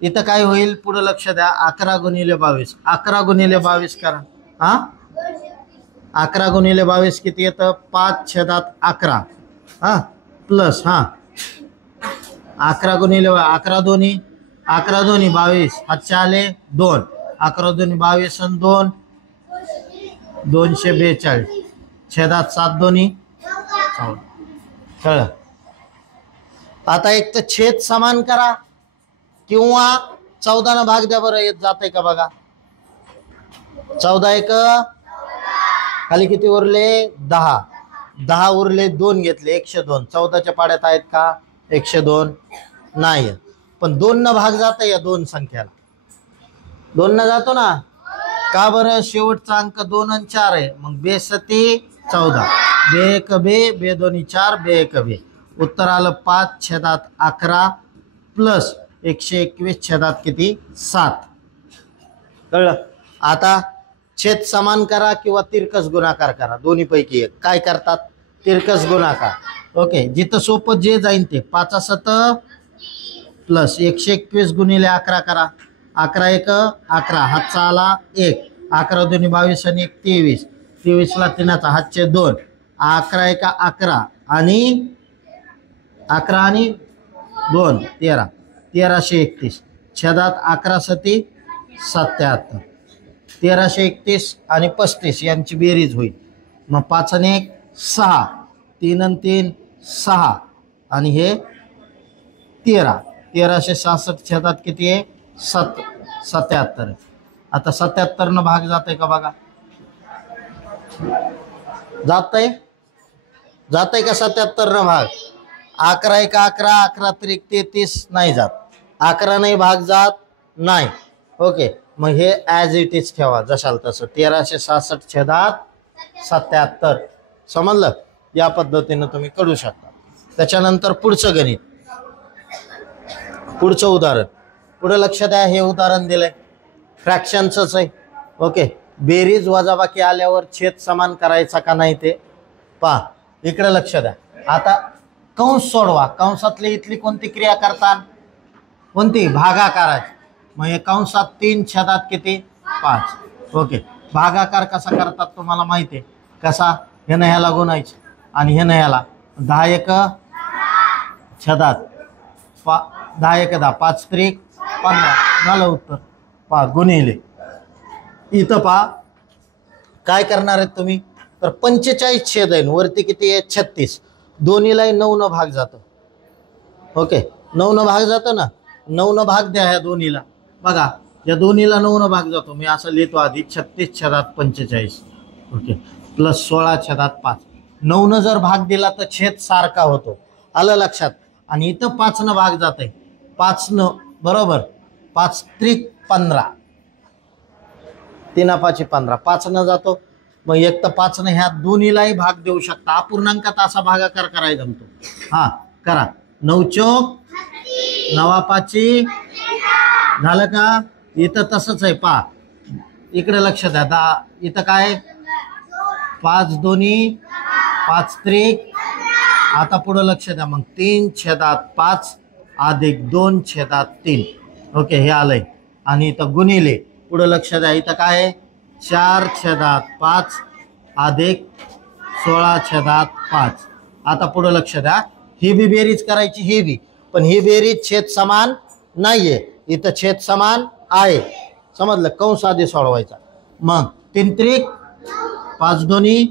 इथं काय होईल, पुढे लक्ष द्या, 11 गुणिले 22 11 गुणिले 22 करा. हा 11 गुणिले 22 किती येतं 5 छेदात 11 हा प्लस हा 11 गुणिले 11 दोन्ही 22 हातचे आले 2, 11 दोन्ही 22 आणि 2 242 छेदात 7 दोन्ही 14. कळलं. आता एक तर छेद समान करा किंवा 14 न भाग द्या बरं, येत जाते का बघा. 14 1 खाली किती उरले 10, 10 उरले 2 घेतले 102. 14च्या पाड्यात आहेत का 102 नाही, पण 2 न भाग जात या 2 संख्याला, 2 न जातो ना. का बरं, शेवटचा अंक 2 आणि 4 आहे. मग 2 सती 14, 2 1 2, 2 दोन्ही 4, 2 1 2. उत्तर आलं 5 छेदात 11 प्लस 121 छेदात किती 7. कळलं. आता छेद समान करा किंवा तिरकस गुणाकार करा, दोन्ही पैकी एक. काय करतात, तिरकस गुणाकार. ओके जिथं सोपं जे जाईन ते 5 7 प्लस 121 गुणिले 11 करा. 11 एक 11, हातचा आला 1, 11 दोन्ही 22 आणि 1 23, 23ला 3चा हातचे 2, 11 एक 11 आणि 11 आणि 2 13, 1331 छेदात 11 सती 77, 1331 आणि 35 यांची बेरीज होईल. मग 5 आणि 1 6, 3 आणि 3 6 आणि हे 13, 1366 छेदात किती आहे 77. आता 77 न भाग जातंय का बघा, जातंय का 77 न भाग. 11 एक 11, 11 त्रिक 33 नाही जात, 11 नाही भाग जात नाही. ओके, मग हे ॲज इट इज ठेवा जशाल तसं. 1366 छेदात 77 समजलं. या पद्धतीनं तुम्ही करू शकता. त्याच्यानंतर पुढचं गणित, पुढचं उदाहरण. पुढे लक्ष द्या, हे उदाहरण दिलंय फ्रॅक्शनचंच आहे. ओके, बेरीज वजाबाकी आल्यावर छेद समान करायचा का नाही ते पहा. इकडे लक्ष द्या. आता कंस सोडवा. कंसातली इथली कोणती क्रिया करतात, कोणती भागाकाराची. मग हे कंसात 3 छेदात किती 5. ओके, भागाकार कसा करतात तुम्हाला माहिती आहे. कसा, हे न ह्याला गुणायचे आणि हे न ह्याला 10 एक छेदात 10 एक 10, 5 त्रिक 15 झालं उत्तर. पहा गुणिले. इथं पहा काय करणार आहेत तुम्ही, तर 45 छेद आहे, वरती किती आहे 36, दोन्हीलाही 9 न भाग जातो. ओके, 9 न भाग जातो ना, 9 न भाग द्या ह्या दोन्हीला. बघा या दोन्हीला 9 न भाग जातो. मी असं लिहितो आधी 36 छेदात 45. Okay, plus 16 छेदात 5. 9 न जर भाग दिला तर छेद सारखा होतो. आलं लक्षात. आणि इथं 5 न भाग जात आहे, 5 न बरोबर 5 त्रिक 15, 3 5 15, 5 न जातो. मग एक तर 5 न ह्या दोन्हीलाही भाग देऊ शकता. अपूर्णांकात असा भागाकार करायचा जमतो. हा करा. 9 चौक 9 5 झालं का. इथं तसंच आहे पहा, इकडे लक्ष द्या. 10 इथं काय 5 दोन्ही 5 त्रिक. आता पुढे लक्ष द्या. मग 3 छेदात 5 अधिक 2 छेदात 3. ओके, हे आलंय. आणि इथं गुणिले. पुढे लक्ष द्या. इथं काय आहे 4 छेदात 5 अधिक 16 छेदात 5. आता पुढे लक्ष द्या. ही बी बेरीज करायची, ही बी, पण ही बेरीज छेद समान नाहीये. इथं छेद समान आहे. समजलं. कंस आधी सोडवायचा. मग 3 त्रिक 5 दोन्ही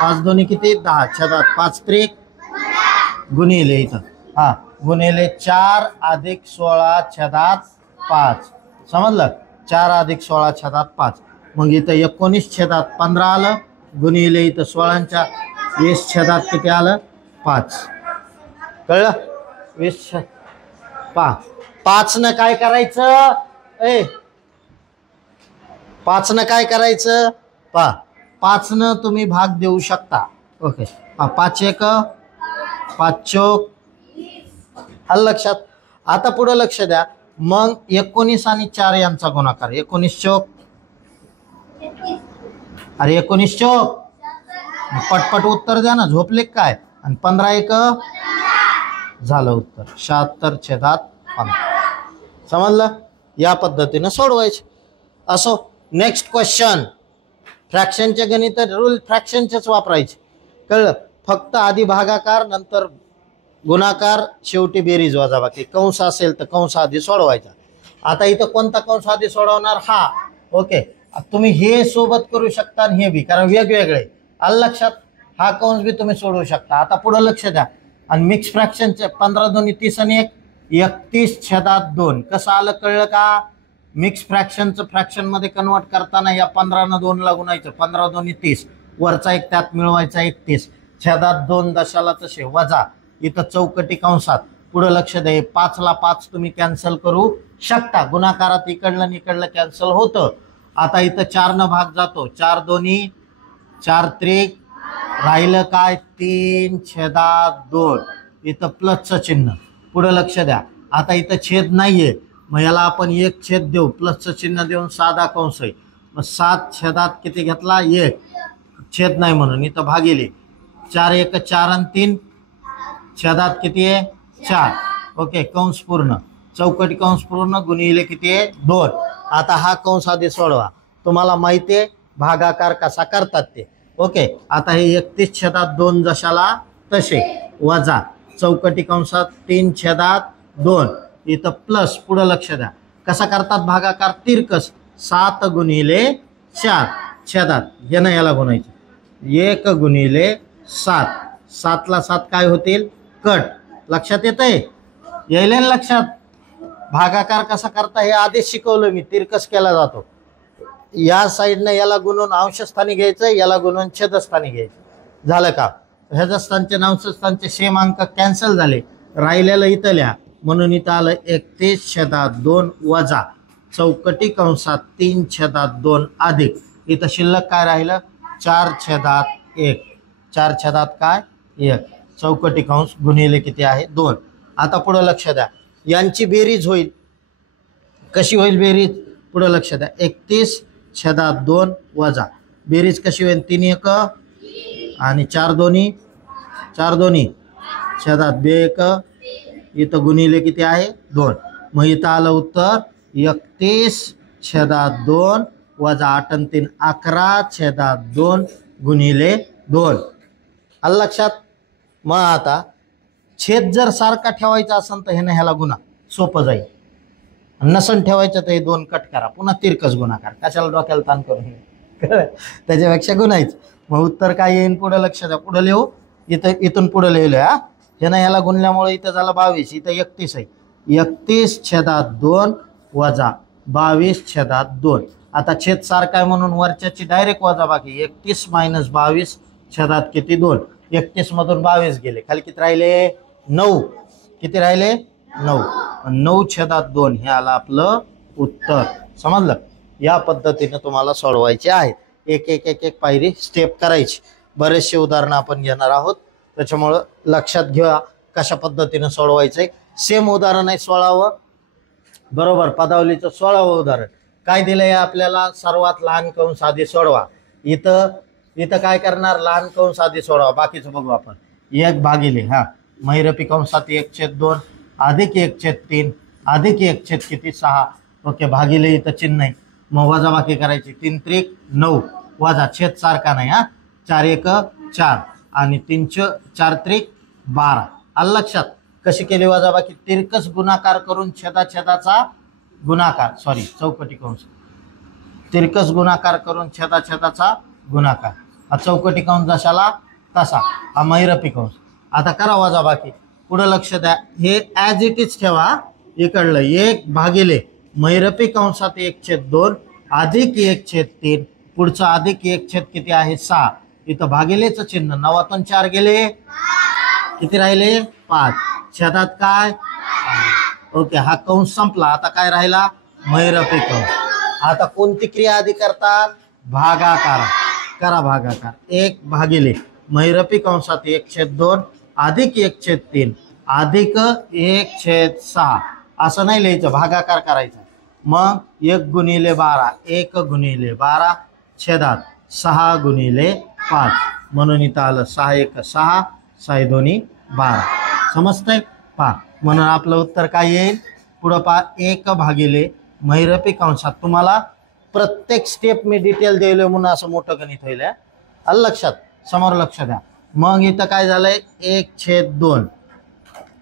5 दोन्ही किती 10 छेदात 5 त्रिक गुणिले. इथं हा गुणिले 4 अधिक 16 छेदात 5. समजलं. 4 अधिक 16 छेदात 5. मग इथं 19 छेदात 15 आलं गुणिले. इथं 16च्या 20 छेदात किती आलं 5. कळलं. 20 पहा. 5 न काय करायचं, 5 न काय करायचं पहा. 5 न तुम्ही भाग देऊ शकता. ओके, 5 एक 5 चौक. आलं लक्षात. आता पुढे लक्ष द्या. मग 19 आणि 4 यांचा गुणाकार. 19 चौक, अरे 19 चौक, पटपट उत्तर द्या ना, झोपले काय. आणि 15 एक झालं उत्तर 76 छेदात 15. समजलं. या पद्धतीनं सोडवायचे. असो. Next question. फ्रॅक्शनचे गणित रूल फ्रॅक्शनचेच वापरायचे. कळलं. फक्त आधी भागाकार नंतर गुणाकार शेवटी बेरीज वजाबाकी. कंस असेल तर कंस आधी सोडवायचा. आता इथं कोणता कंस आधी सोडवणार हा. ओके, तुम्ही हे सोबत करू शकता आणि हे बी, कारण वेगवेगळे. आलं लक्षात. हा कंस बी तुम्ही सोडवू शकता. आता पुढे लक्ष द्या. आणि मिक्स फ्रॅक्शनचे 15 दोन्ही 30 आणि 1 31 छेदात 2. कसं आलं कळलं का. मिक्स फ्रॅक्शनचं फ्रॅक्शनमध्ये कन्वर्ट करताना या 15 न 2 ला गुणायचं. 15 दोन्ही 30, वरचा एक त्यात मिळवायचा 31 छेदात 2 दशाला तसे वजा. इथं चौकटी कंसात. पुढे लक्ष द्या. 5 ला 5 तुम्ही कॅन्सल करू शकता. गुणाकारात इकडलं आणि इकडलं कॅन्सल होतं. आता इथं 4 न भाग जातो. 4 दोन्ही 4 त्रिक राहिलं काय 3 छेदात 2. इथं प्लसचं चिन्ह. पुढे लक्ष द्या. आता इथं छेद नाहीये, मग याला आपण 1 छेद देऊ. प्लसचं चिन्ह देऊन साधा कंस आहे. मग 7 छेदात किती घेतला 1, छेद नाही म्हणून इथं भागिले. 4 एक 4 आणि 3 छेदात किती आहे 4. ओके, कंस पूर्ण. चौकटी कंस पूर्ण गुणिले किती आहे 2. आता हा कंस आधी सोडवा. तुम्हाला माहिती आहे भागाकार कसा करतात ते. ओके, आता हे 31/2 जशाला तसे वजा चौकटी कंसात 3/2 इथं प्लस पुढे लक्ष द्या कसा करतात भागाकार. तिरकस 7 गुणिले 4 छेदात यानं याला गुणायचं 1 गुणिले 7. 7 ला 7 काय होतील कट. लक्षात येतंय यायला लक्षात. भागाकार कसा करता हे आधीच शिकवलं मी. तिरकस केला जातो. या साईडनं याला गुणून अंशस्थानी घ्यायचं याला गुणून छेदस्थानी घ्यायचं. झालं का. छेदस्थानचे आणि अंशस्थानचे सेम अंक कॅन्सल झाले. राहिलेलं इथं लिहा म्हणून इथं आलं 31/2 वजा चौकटी कंसात 3/2 अधिक इथं शिल्लक काय राहिलं 4/1. 4/1 चौकटी कंस गुणिले किती आहे 2. आता पुढं लक्ष द्या यांची बेरीज होईल. कशी होईल बेरीज पुढं लक्ष द्या. 31/2 वजा बेरीज कशी होईल 3 1 आणि 4 दोन्ही 2 इथं गुणिले किती आहे 2. मग इथं आलं उत्तर 31/2 वजा 8 आणि 3 11/2 गुणिले 2. आलं लक्षात. मग आता छेद जर सारखा ठेवायचा असेल तर ह्यानं ह्याला गुणा सोपं जाईल. नसन ठेवायचं तर हे 2 कट करा पुन्हा तिरकस गुणाकार. कशाला डोक्याला ताण करून त्याच्यापेक्षा गुणायचं. मग उत्तर काय येईल पुढे लक्ष द्या. पुढे लिहू इथून पुढे लिहिलं हा. ह्यानं ह्याला गुणल्यामुळे इथं झालं 22 इथं 31 आहे. 31/2 वजा 22/2. आता छेद सारखा आहे म्हणून वरच्याची डायरेक्ट वजा बाकी 31 - 22 छेदात किती 2. 31 मधून 22 गेले खाली किती राहिले 9. किती राहिले 9. 9/2 हे आलं आपलं उत्तर. समजलं. या पद्धतीने तुम्हाला सोडवायचे आहेत. एक एक एक एक पायरी स्टेप करायची. बरेचसे उदाहरणं आपण घेणार आहोत त्याच्यामुळं लक्षात घ्या कशा पद्धतीने सोडवायचंय. सेम उदाहरण आहे 16वं बरोबर. पदावलीचं 16वं उदाहरण काय दिलंय आपल्याला. सर्वात लहान कंस आधी सोडवा. इथं काय करणार लहान कंस आधी सोडवा बाकीचं बघू आपण. 1 भागिले हा महिरपी कंसात 1/2 अधिक 1/3 अधिक 1 किती 6. ओके भागिले इथं चिन्ह आहे मग वजा बाकी करायची 3 त्रिक 9 वजा छेद सारखा नाही हा 4 1 4 आणि 3 4 त्रिक 12. आलं लक्षात. कशी केली वजा बाकी तिरकस गुणाकार करून छेदाचा गुणाकार चौकटी कंस तिरकस गुणाकार करून छेदाचा गुणाकार. हा चौकटी कंस जशाला तसा हा महिरपी कंस. आता करा वजा बाकी. पुढे लक्ष द्या हे ॲज इट इज ठेवा. इकडलं 1 भागिले महिरपी कंसात 1/2 अधिक 1/3 पुढचं अधिक 1 किती आहे 6. इथं भागिलेचं चिन्ह 9तून 4 गेले किती राहिले 5. छेदात काय ओके हा कंस संपला. आता काय राहिला महिरपी कंस. आता कोणती क्रिया आधी करतात भागाकार. करा भागाकार. 1 भागिले महिरपी कंसात 1/2 अधिक 1/3 अधिक 1/6 असं नाही लिहायचं भागाकार करायचा. मग 1 गुणिले 12 1 गुणिले 12 छेदात 6 गुणिले 5 म्हणून इथं आलं 6 1 6 6 2 12. समजतंय पहा. म्हणून आपलं उत्तर काय येईल पुढं पहा 1 भागिले महिरपी कंसात. तुम्हाला प्रत्येक स्टेप मी डिटेल दिले म्हणून असं मोठं गणित होईल. आलं लक्षात. समोर लक्ष द्या. मग इथं काय झालंय 1/2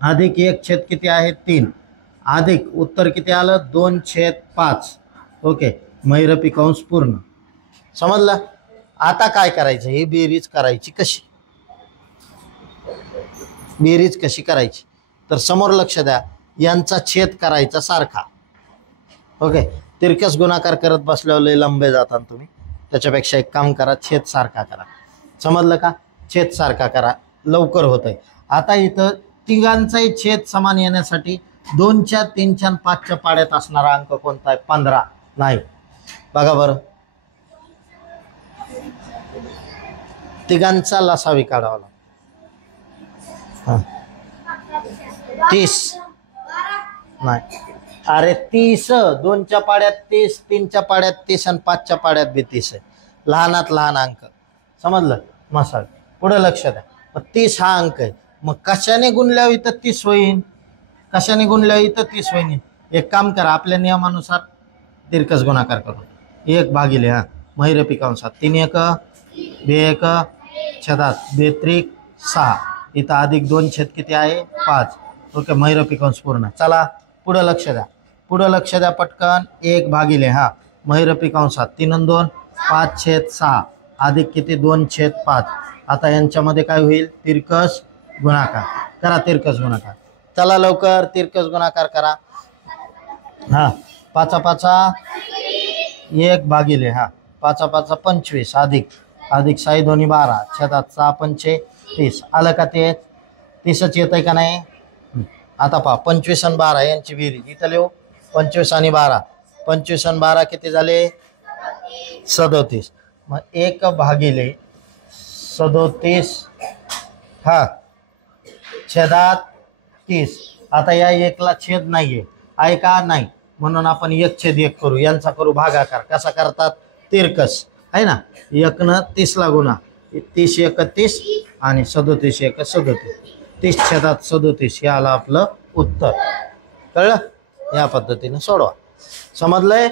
अधिक 1 किती आहे 3 अधिक उत्तर किती आलं 2/5. ओके महिरपी कंस पूर्ण. समजलं. आता काय करायचं ही बेरीज करायची कशी. बेरीज कशी करायची तर समोर लक्ष द्या. यांचा छेद करायचा सारखा. ओके तिरकस गुणाकार करत बसल्यावर लय लंबे जातात तुम्ही. त्याच्यापेक्षा एक काम करा छेद सारखा करा. समजलं का. छेद सारखा करा लवकर होतंय. आता इथं तिघांचाही छेद समान येण्यासाठी 2च्या 3च्या 5च्या पाड्यात असणारा अंक कोणता आहे 15 नाही. बघा बरं तिघांचा लसावी काढावा लागतो. 30 नाही अरे 30 2च्या पाड्यात 30 3च्या पाड्यात 30 आणि 5च्या पाड्यात बी 30 आहे. लहानात लहान अंक. समजलं मसाल. पुढे लक्ष द्या. 30 हा अंक आहे मग कशाने गुणल्यावर इथं 30 होईल कशाने गुणलं इथं 30 वहिनी. एक काम करा, आपल्या नियमानुसार तिरकस गुणाकार करू. 1 भागिले हा महिरपी कंसात 3 1 2 1 छेदात 2 त्रिक 6. इथं अधिक 2 छेद किती आहे 5. ओके, महिरपी कंस पूर्ण. चला पुढं लक्ष द्या, पुढं लक्ष द्या पटकन. 1 भागिले हा महिरपी कंसात 3 आणि 2 5/6 अधिक किती 2/5. आता यांच्यामध्ये काय होईल तिरकस गुणाकार करा. तिरकस गुणाकार चला लवकर तिरकस गुणाकार करा. हा 5 5 1 भागिले हा 5 5 25 अधिक 6 2 12 छेदात 6 पंचे 30. आलं का ते 30च येत आहे का नाही. आता पहा 25 आणि 12 यांची बेरीज इथं लिहू. 25 आणि 12 25 आणि 12 किती झाले 37. मग 1 भागिले 37 हा छेदात 30. आता या 1ला छेद नाहीये आहे का नाही, म्हणून आपण 1/1 करू. यांचा करू भागाकार. कसा करतात तिरकस आहे ना. 1 30 ला गुणा 30 1 30 आणि 37 1 37. 30 छेदात 37 हे आलं आपलं उत्तर. कळलं. या पद्धतीने सोडवा. समजलंय.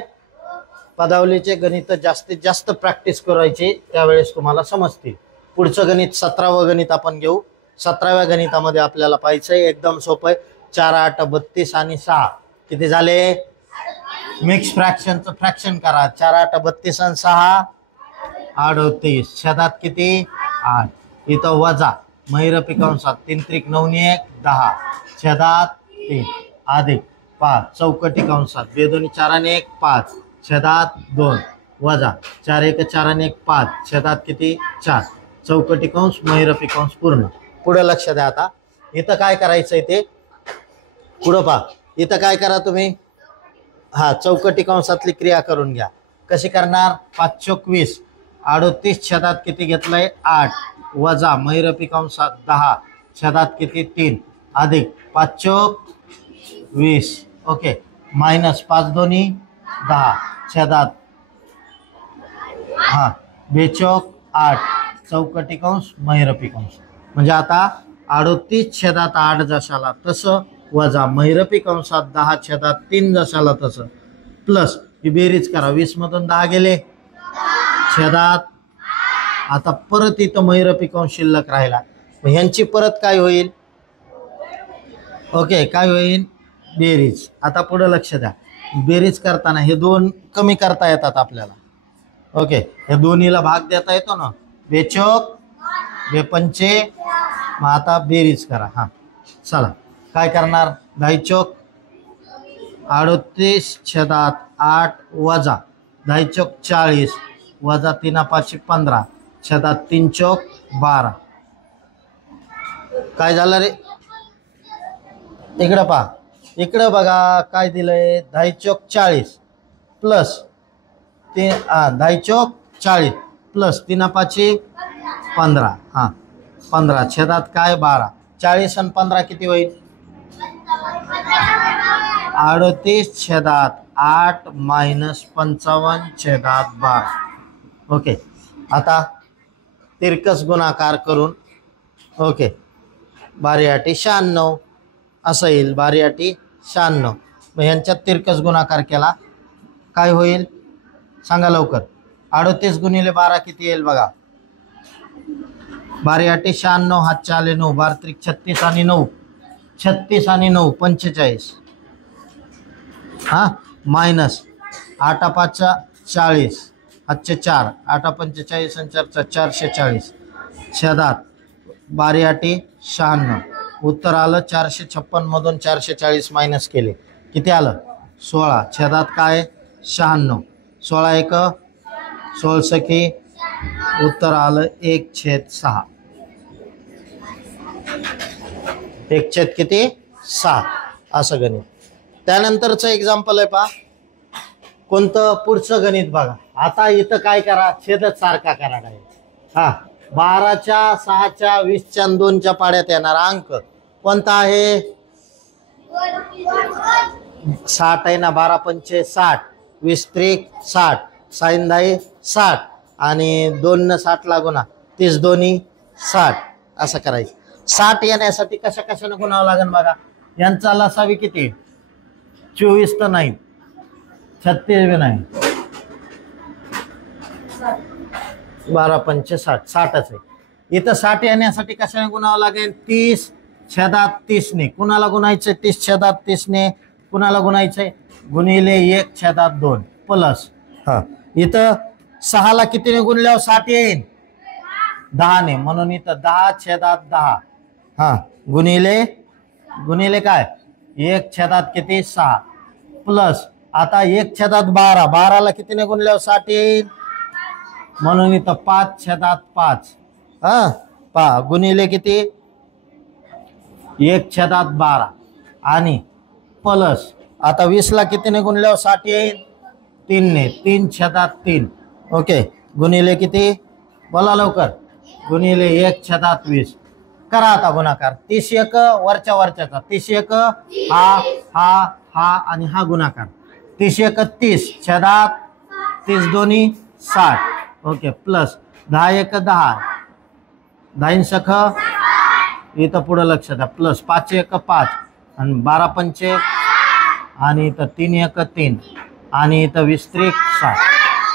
पदावलीचे गणित जास्तीत जास्त प्रॅक्टिस करायची, त्यावेळेस तुम्हाला समजतील. पुढचं गणित 17वं गणित आपण घेऊ. 17व्या गणितामध्ये आपल्याला पाहायचंय एकदम सोपं आहे. 4 8 32 आणि 6 किती झाले मिक्स फ्रॅक्शनचं फ्रॅक्शन करा. 4 8 32 आणि 6 38 छेदात किती 8. इथं वजा महिरपी कंसात 3 त्रिक 9 1 10 छेदात 3 अधिक 5 चौकटी कंसात 2 2 4 आणि 1 5 छेदात 2 वजा 4 1 4 आणि 1 5 छेदात किती 4 चौकटी कंस महिरपी कंस पूर्ण. पुढे लक्ष द्या. आता इथं काय करायचंय ते पुढं पहा. इथं काय करा तुम्ही हा चौकटी कंसातली क्रिया करून घ्या. कशी करणार 5 चौक 20 38 छेदात किती घेतलंय 8 वजा महिरपी कंसात 10 छेदात किती 3 अधिक 5 चौक 20 ओके मायनस 5 दोन्ही 10 छेदात हा 2 चौक 8 चौकटी कंस महिरपी कंस. म्हणजे आता 38 छेदात 8 जशाला तसं वजा महिरपी कंसात 10 छेदात 3 जशाला तसं प्लस ही बेरीज करा. 20 मधून 10 गेले छेदात. आता परत इथं महिरपी कंस शिल्लक राहिला. ह्यांची परत काय होईल ओके काय होईल बेरीज. आता पुढे लक्ष द्या. बेरीज करताना हे 2 कमी करता येतात आपल्याला. ओके हे दोन्हीला भाग देता येतो ना. 2 चौक 2 पंचे. मग आता बेरीज करा. हा चला काय करणार 10 चौक 38 छेदात 8 वजा 10 चौक 40 वजा 3 5 15 छेदात 3 चौक 12. काय झालं रे इकडं पहा. इकडं बघा काय दिलंय 10 चौक 40 प्लस 10 चौक 40 प्लस 3 5 15 हा 15 छेदात काय 12. 40 आणि 15 किती होईल 38 छेदात 8 मायनस 55 छेदात 12. ओके आता तिरकस गुणाकार करून ओके 12 8 96 असं येईल. 12 8 96. मग यांच्यात तिरकस गुणाकार केला काय होईल सांगा लवकर. 38 गुणिले 12 किती येईल बघा. 12 8 96 हातचे आले 9 12 त्रिक 36 आणि 9 36 आणि 9 45 हा मायनस 8 5 40 हातचे 4 8 45 आणि 4 440 छेदात 12 8 96. उत्तर आलं 456 मधून 440 मायनस केले किती आलं 16 छेदात काय 96. 16 1 16 सखी उत्तर आलं 1/6. 1 किती 6 असं गणित. त्यानंतरचं एक्झाम्पल आहे पहा कोणतं पुढचं गणित बघा. आता इथं काय करा छेदच सारखा करा आहे. हा 12च्या 6च्या 20च्या 2च्या पाड्यात येणारा अंक कोणता आहे 60 आहे ना. 12 पंचे 60 20 त्रिक 60 साईन 10 60 आणि 2 न 60 लागू ना 30 दोन्ही 60 असं करायचं. 60 येण्यासाठी कशा कशानं गुणावं लागेल बघा. यांचा लसावी किती 24 तर नाही 36 बी नाही 12 पंचे 60 60च आहे. इथं 60 येण्यासाठी कशाने गुणावं लागेल 30 छेदात 30 ने. कुणाला गुणायचंय 30 छेदात 30 ने कुणाला गुणायचंय गुणिले 1 छेदात 2 प्लस हा इथं 6 ला कितीने गुणल्यावर 60 येईल 10 ने म्हणून इथं 10 छेदात 10 हा गुणिले गुणिले काय 1 छेदात किती 6 प्लस आता 1 छेदात 12 12 ला कितीने गुणल्यावर 60 येईल म्हणून इथं 5 छेदात 5 हा पहा गुणिले किती 1 छेदात 12 आणि प्लस आता 20 ला कितीने गुणल्यावर 60 येईल 3 ने 3 छेदात 3 ओके गुणिले किती बोला लवकर गुणिले 1 छेदात 20 करा आता गुणाकार 30 एक वरच्या वरच्याचा 30 एक हा आणि हा गुणाकार 30 एक 30 छेदात 30 दोन्ही 60 ओके प्लस 10 एक 10 10 सख इथं पुढं लक्ष द्या प्लस 5 एक 5 आणि 12 पंचे आणि इथं 3 एक 3 आणि इथं 20 त्रिक 60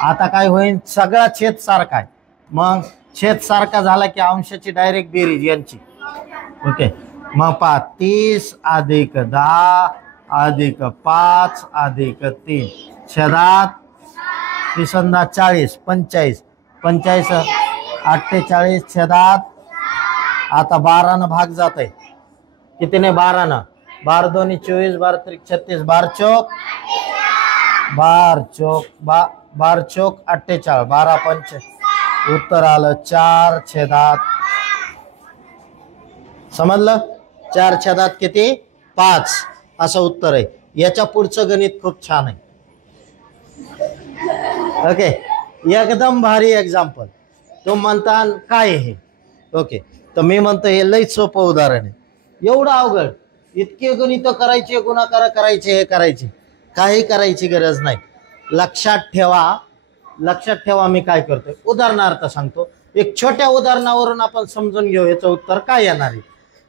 आता काय होईल सगळा छेद सारखा आहे मग छेद सारखा झाला की अंशाची डायरेक्ट बेरीज यांची ओके मग पहा 30 अधिक 10 अधिक 5 अधिक 3 छेदात 30 40 45 45 48 छेदात आता 12 न भाग जात आहे कितीने 12 न 12 दोन्ही 24 12 त्रिक 36 12 चौक 48 12 पंच उत्तर आलं 4 छेदात समजलं 4 छेदात किती 5 असं उत्तर आहे. याच्या पुढचं गणित खूप छान आहे ओके एकदम भारी एक्झाम्पल. तो म्हणता काय हे ओके तर मी म्हणतो हे लई सोपं उदाहरण आहे एवढं अवघड इतके गणित करायचे गुणाकार करायचे हे करायचे काही करायची गरज नाही. लक्षात ठेवा मी काय करतोय उदाहरणार्थ सांगतो एक छोट्या उदाहरणावरून आपण समजून घेऊ याचं उत्तर काय येणार आहे.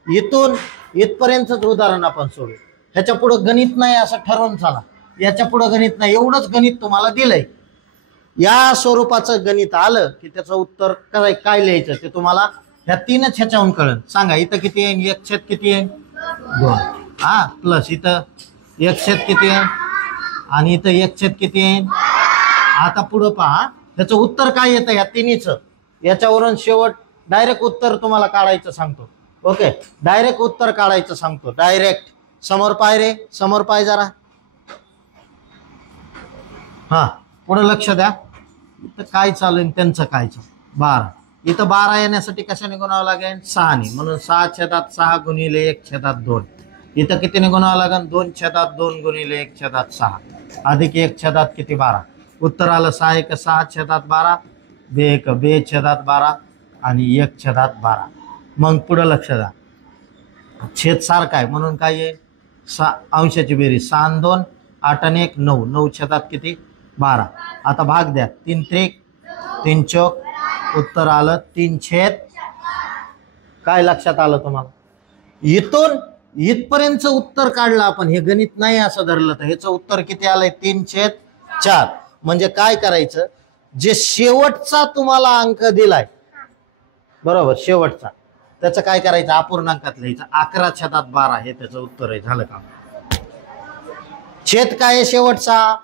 इथून इथपर्यंतच उदाहरण आपण सोडू ह्याच्या पुढे गणित नाही असं ठरवून चला याच्या पुढे गणित नाही एवढंच गणित तुम्हाला दिलंय. या स्वरूपाचं गणित आलं की त्याचं उत्तर काय लिहायचं ते तुम्हाला ह्या 3च ह्याच्याहून कळेल. सांगा इथं किती येईल 1 छेद किती येईल 2 हा प्लस इथं 1 छेद किती आहे आणि इथं 1 छेद किती येईल. आता पुढं पहा त्याचं उत्तर काय येतं ह्या 3च याच्यावरून शेवट डायरेक्ट उत्तर तुम्हाला काढायचं सांगतो ओके डायरेक्ट उत्तर काढायचं सांगतो डायरेक्ट समोर पाय रे समोर पाय जरा हा पुढे लक्ष द्या इथं काय चालेल त्यांचं काय चालू 12 इथं 12 येण्यासाठी कशाने गुणावं लागेल 6 ने म्हणून 6 छेदात 6 गुणिले 1 छेदात 2 इथं कितीने गुणावं लागेल 2 छेदात 2 गुणिले 1 छेदात 6 अधिक 1 छेदात किती 12 उत्तर आलं 6 एक 6 छेदात 12 2 एक 2 छेदात 12 आणि 1 छेदात 12. मग पुढे लक्ष द्या छेद सारखा आहे म्हणून काय येईल अंशाची बेरीज 6 आणि 2 8 आणि 1 9 9 छेदात किती 12. आता भाग द्या 3 त्रिक 3 चौक उत्तर आलं 3 छेद काय लक्षात आलं तुम्हाला. इथून इथपर्यंतचं उत्तर काढलं आपण हे गणित नाही असं धरलं तर ह्याचं उत्तर किती आलंय 3/4. म्हणजे काय करायचं जे शेवटचा तुम्हाला अंक दिलाय बरोबर शेवटचा त्याचं काय करायचं अपूर्णांकात लिहायचं 11 छेदात 12 हे त्याचं उत्तर आहे. झालं का छेद काय आहे शेवटचा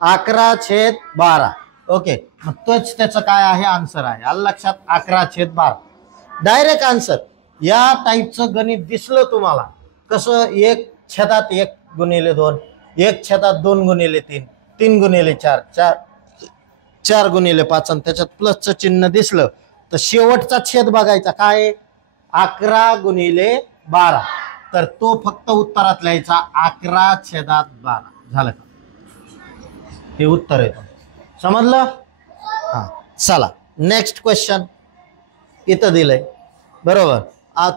11/12 ओके मग तोच त्याचं काय आहे आन्सर आहे आलं लक्षात 11/12 डायरेक्ट आन्सर. या टाईपचं गणित दिसलं तुम्हाला कसं 1 छेदात 1 गुणिले 2 1 छेदात 2 गुणिले 3 3 गुणिले 4 4 गुणिले 5 आणि त्याच्यात प्लसचं चिन्ह दिसलं तर शेवटचा छेद बघायचा काय 11 गुणिले 12 तर तो फक्त उत्तरात लिहायचा 11/12 झालं का हे उत्तर आहे समजलं. हा चला नेक्स्ट क्वेश्चन इथं दिलंय बरोबर.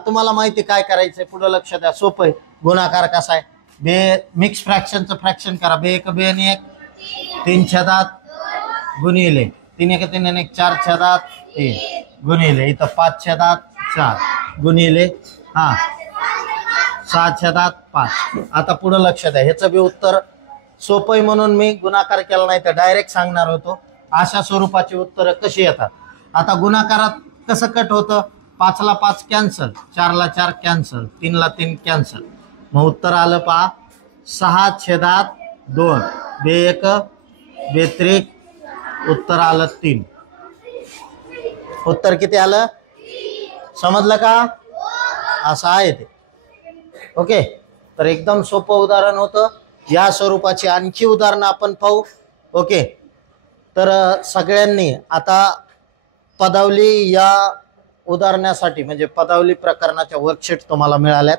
तुम्हाला माहिती काय करायचंय पुढे लक्ष द्या सोपं आहे. गुणाकार कसा आहे मिक्स फ्रॅक्शनचं फ्रॅक्शन करा 2 एक 2 आणि 1 3 छेदात गुणिले 3 एक 3 आणि 1 4 छेदात 3 गुणिले इथं 5 छेदात 4 गुणिले हा 6/5. आता पुढे लक्ष द्या, ह्याचं बी उत्तर सोपं आहे म्हणून मी गुणाकार केला नाही तर डायरेक्ट सांगणार होतो. अशा स्वरूपाची उत्तरं कशी येतात. आता गुणाकारात कसं कट होतं, 5 ला 5 कॅन्सल, 4 ला 4 कॅन्सल, 3 ला 3 कॅन्सल. मग उत्तर आलं पहा 6/2. बे-1 बे-3 उत्तर आलं 3. उत्तर किती आलं समजलं का, असं आहे ते. ओके, तर एकदम सोपं उदाहरण होतं. या स्वरूपाची आणखी उदाहरणं आपण पाहू. ओके, तर सगळ्यांनी आता पदावली या उदाहरणासाठी म्हणजे पदावली प्रकरणाच्या वर्कशीट तुम्हाला मिळाल्यात.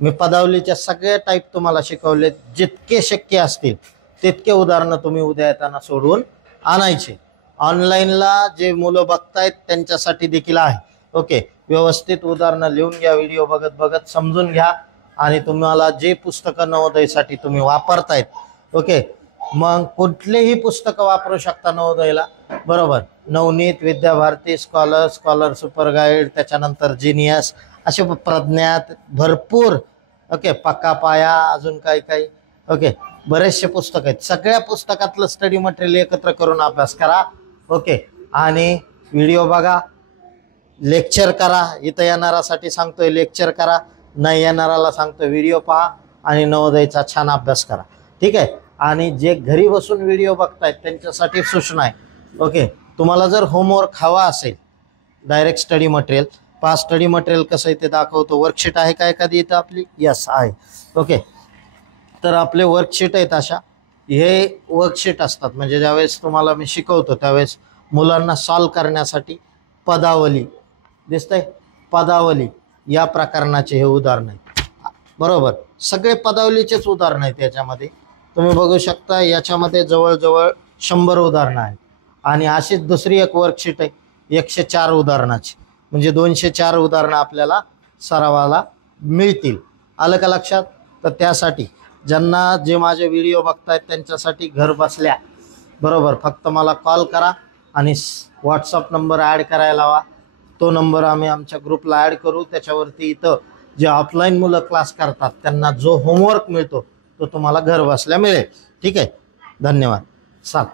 मी पदावलीच्या सगळे टाईप तुम्हाला शिकवलेत. जितके शक्य असतील तितके उदाहरणं तुम्ही उद्या येताना सोडवून आणायचे. ऑनलाईनला जे मुलं बघतायत त्यांच्यासाठी देखील आहे. ओके, व्यवस्थित उदाहरणं लिहून घ्या, व्हिडिओ बघत बघत समजून घ्या. आणि तुम्हाला जे पुस्तकं नवोदयसाठी तुम्ही वापरतायत, ओके, मग कुठलेही पुस्तकं वापरू शकता नवोदयला, बरोबर. Navneet, Vidya Bharati, scholar super guide, त्याच्यानंतर जिनियस, असे प्रज्ञात भरपूर, ओके, पक्का पाया, अजून काही, ओके, बरेचसे पुस्तक आहेत. सगळ्या पुस्तकातलं स्टडी मटेरियल एकत्र करून अभ्यास करा. ओके, आणि व्हिडिओ बघा, लेक्चर करा. इथं येणारासाठी सांगतोय लेक्चर करा, नाही येणाराला सांगतोय व्हिडिओ पहा आणि नवोदयचा छान अभ्यास करा. ठीक आहे. आणि जे घरी बसून व्हिडिओ बघतायत त्यांच्यासाठी सूचना आहे. ओके, तुम्हाला जर होमवर्क हवा असेल direct study material, study material कसं आहे ते दाखवतो. वर्कशीट आहे का एखादी इथं आपली? यस आहे. ओके, तर आपले वर्कशीट आहेत अशा. हे वर्कशीट असतात म्हणजे ज्यावेळेस तुम्हाला मी शिकवतो त्यावेळेस मुलांना सॉल्व करण्यासाठी पदावली दिसतंय, पदावली या प्रकरणाचे हे उदाहरण आहे, बरोबर. सगळे पदावलीचेच उदाहरण आहेत. याच्यामध्ये तुम्ही बघू शकता, याच्यामध्ये जवळजवळ 100 उदाहरणं आहेत. आणि अशीच दुसरी एक वर्कशीट आहे 104 उदाहरणाची, म्हणजे 204 उदाहरणं आपल्याला सरावाला मिळतील. आलं का लक्षात? तर त्यासाठी ज्यांना जे माझे व्हिडिओ बघतायत त्यांच्यासाठी घर बसल्या, बरोबर, फक्त मला कॉल करा आणि व्हॉट्सअप नंबर ॲड करायला लावा. तो नंबर आम्ही आमच्या ग्रुपला ॲड करू. त्याच्यावरती इथं जे ऑफलाईन मुलं क्लास करतात त्यांना जो होमवर्क मिळतो तो तुम्हाला घर बसल्या मिळेल. ठीक आहे, धन्यवाद. चाल.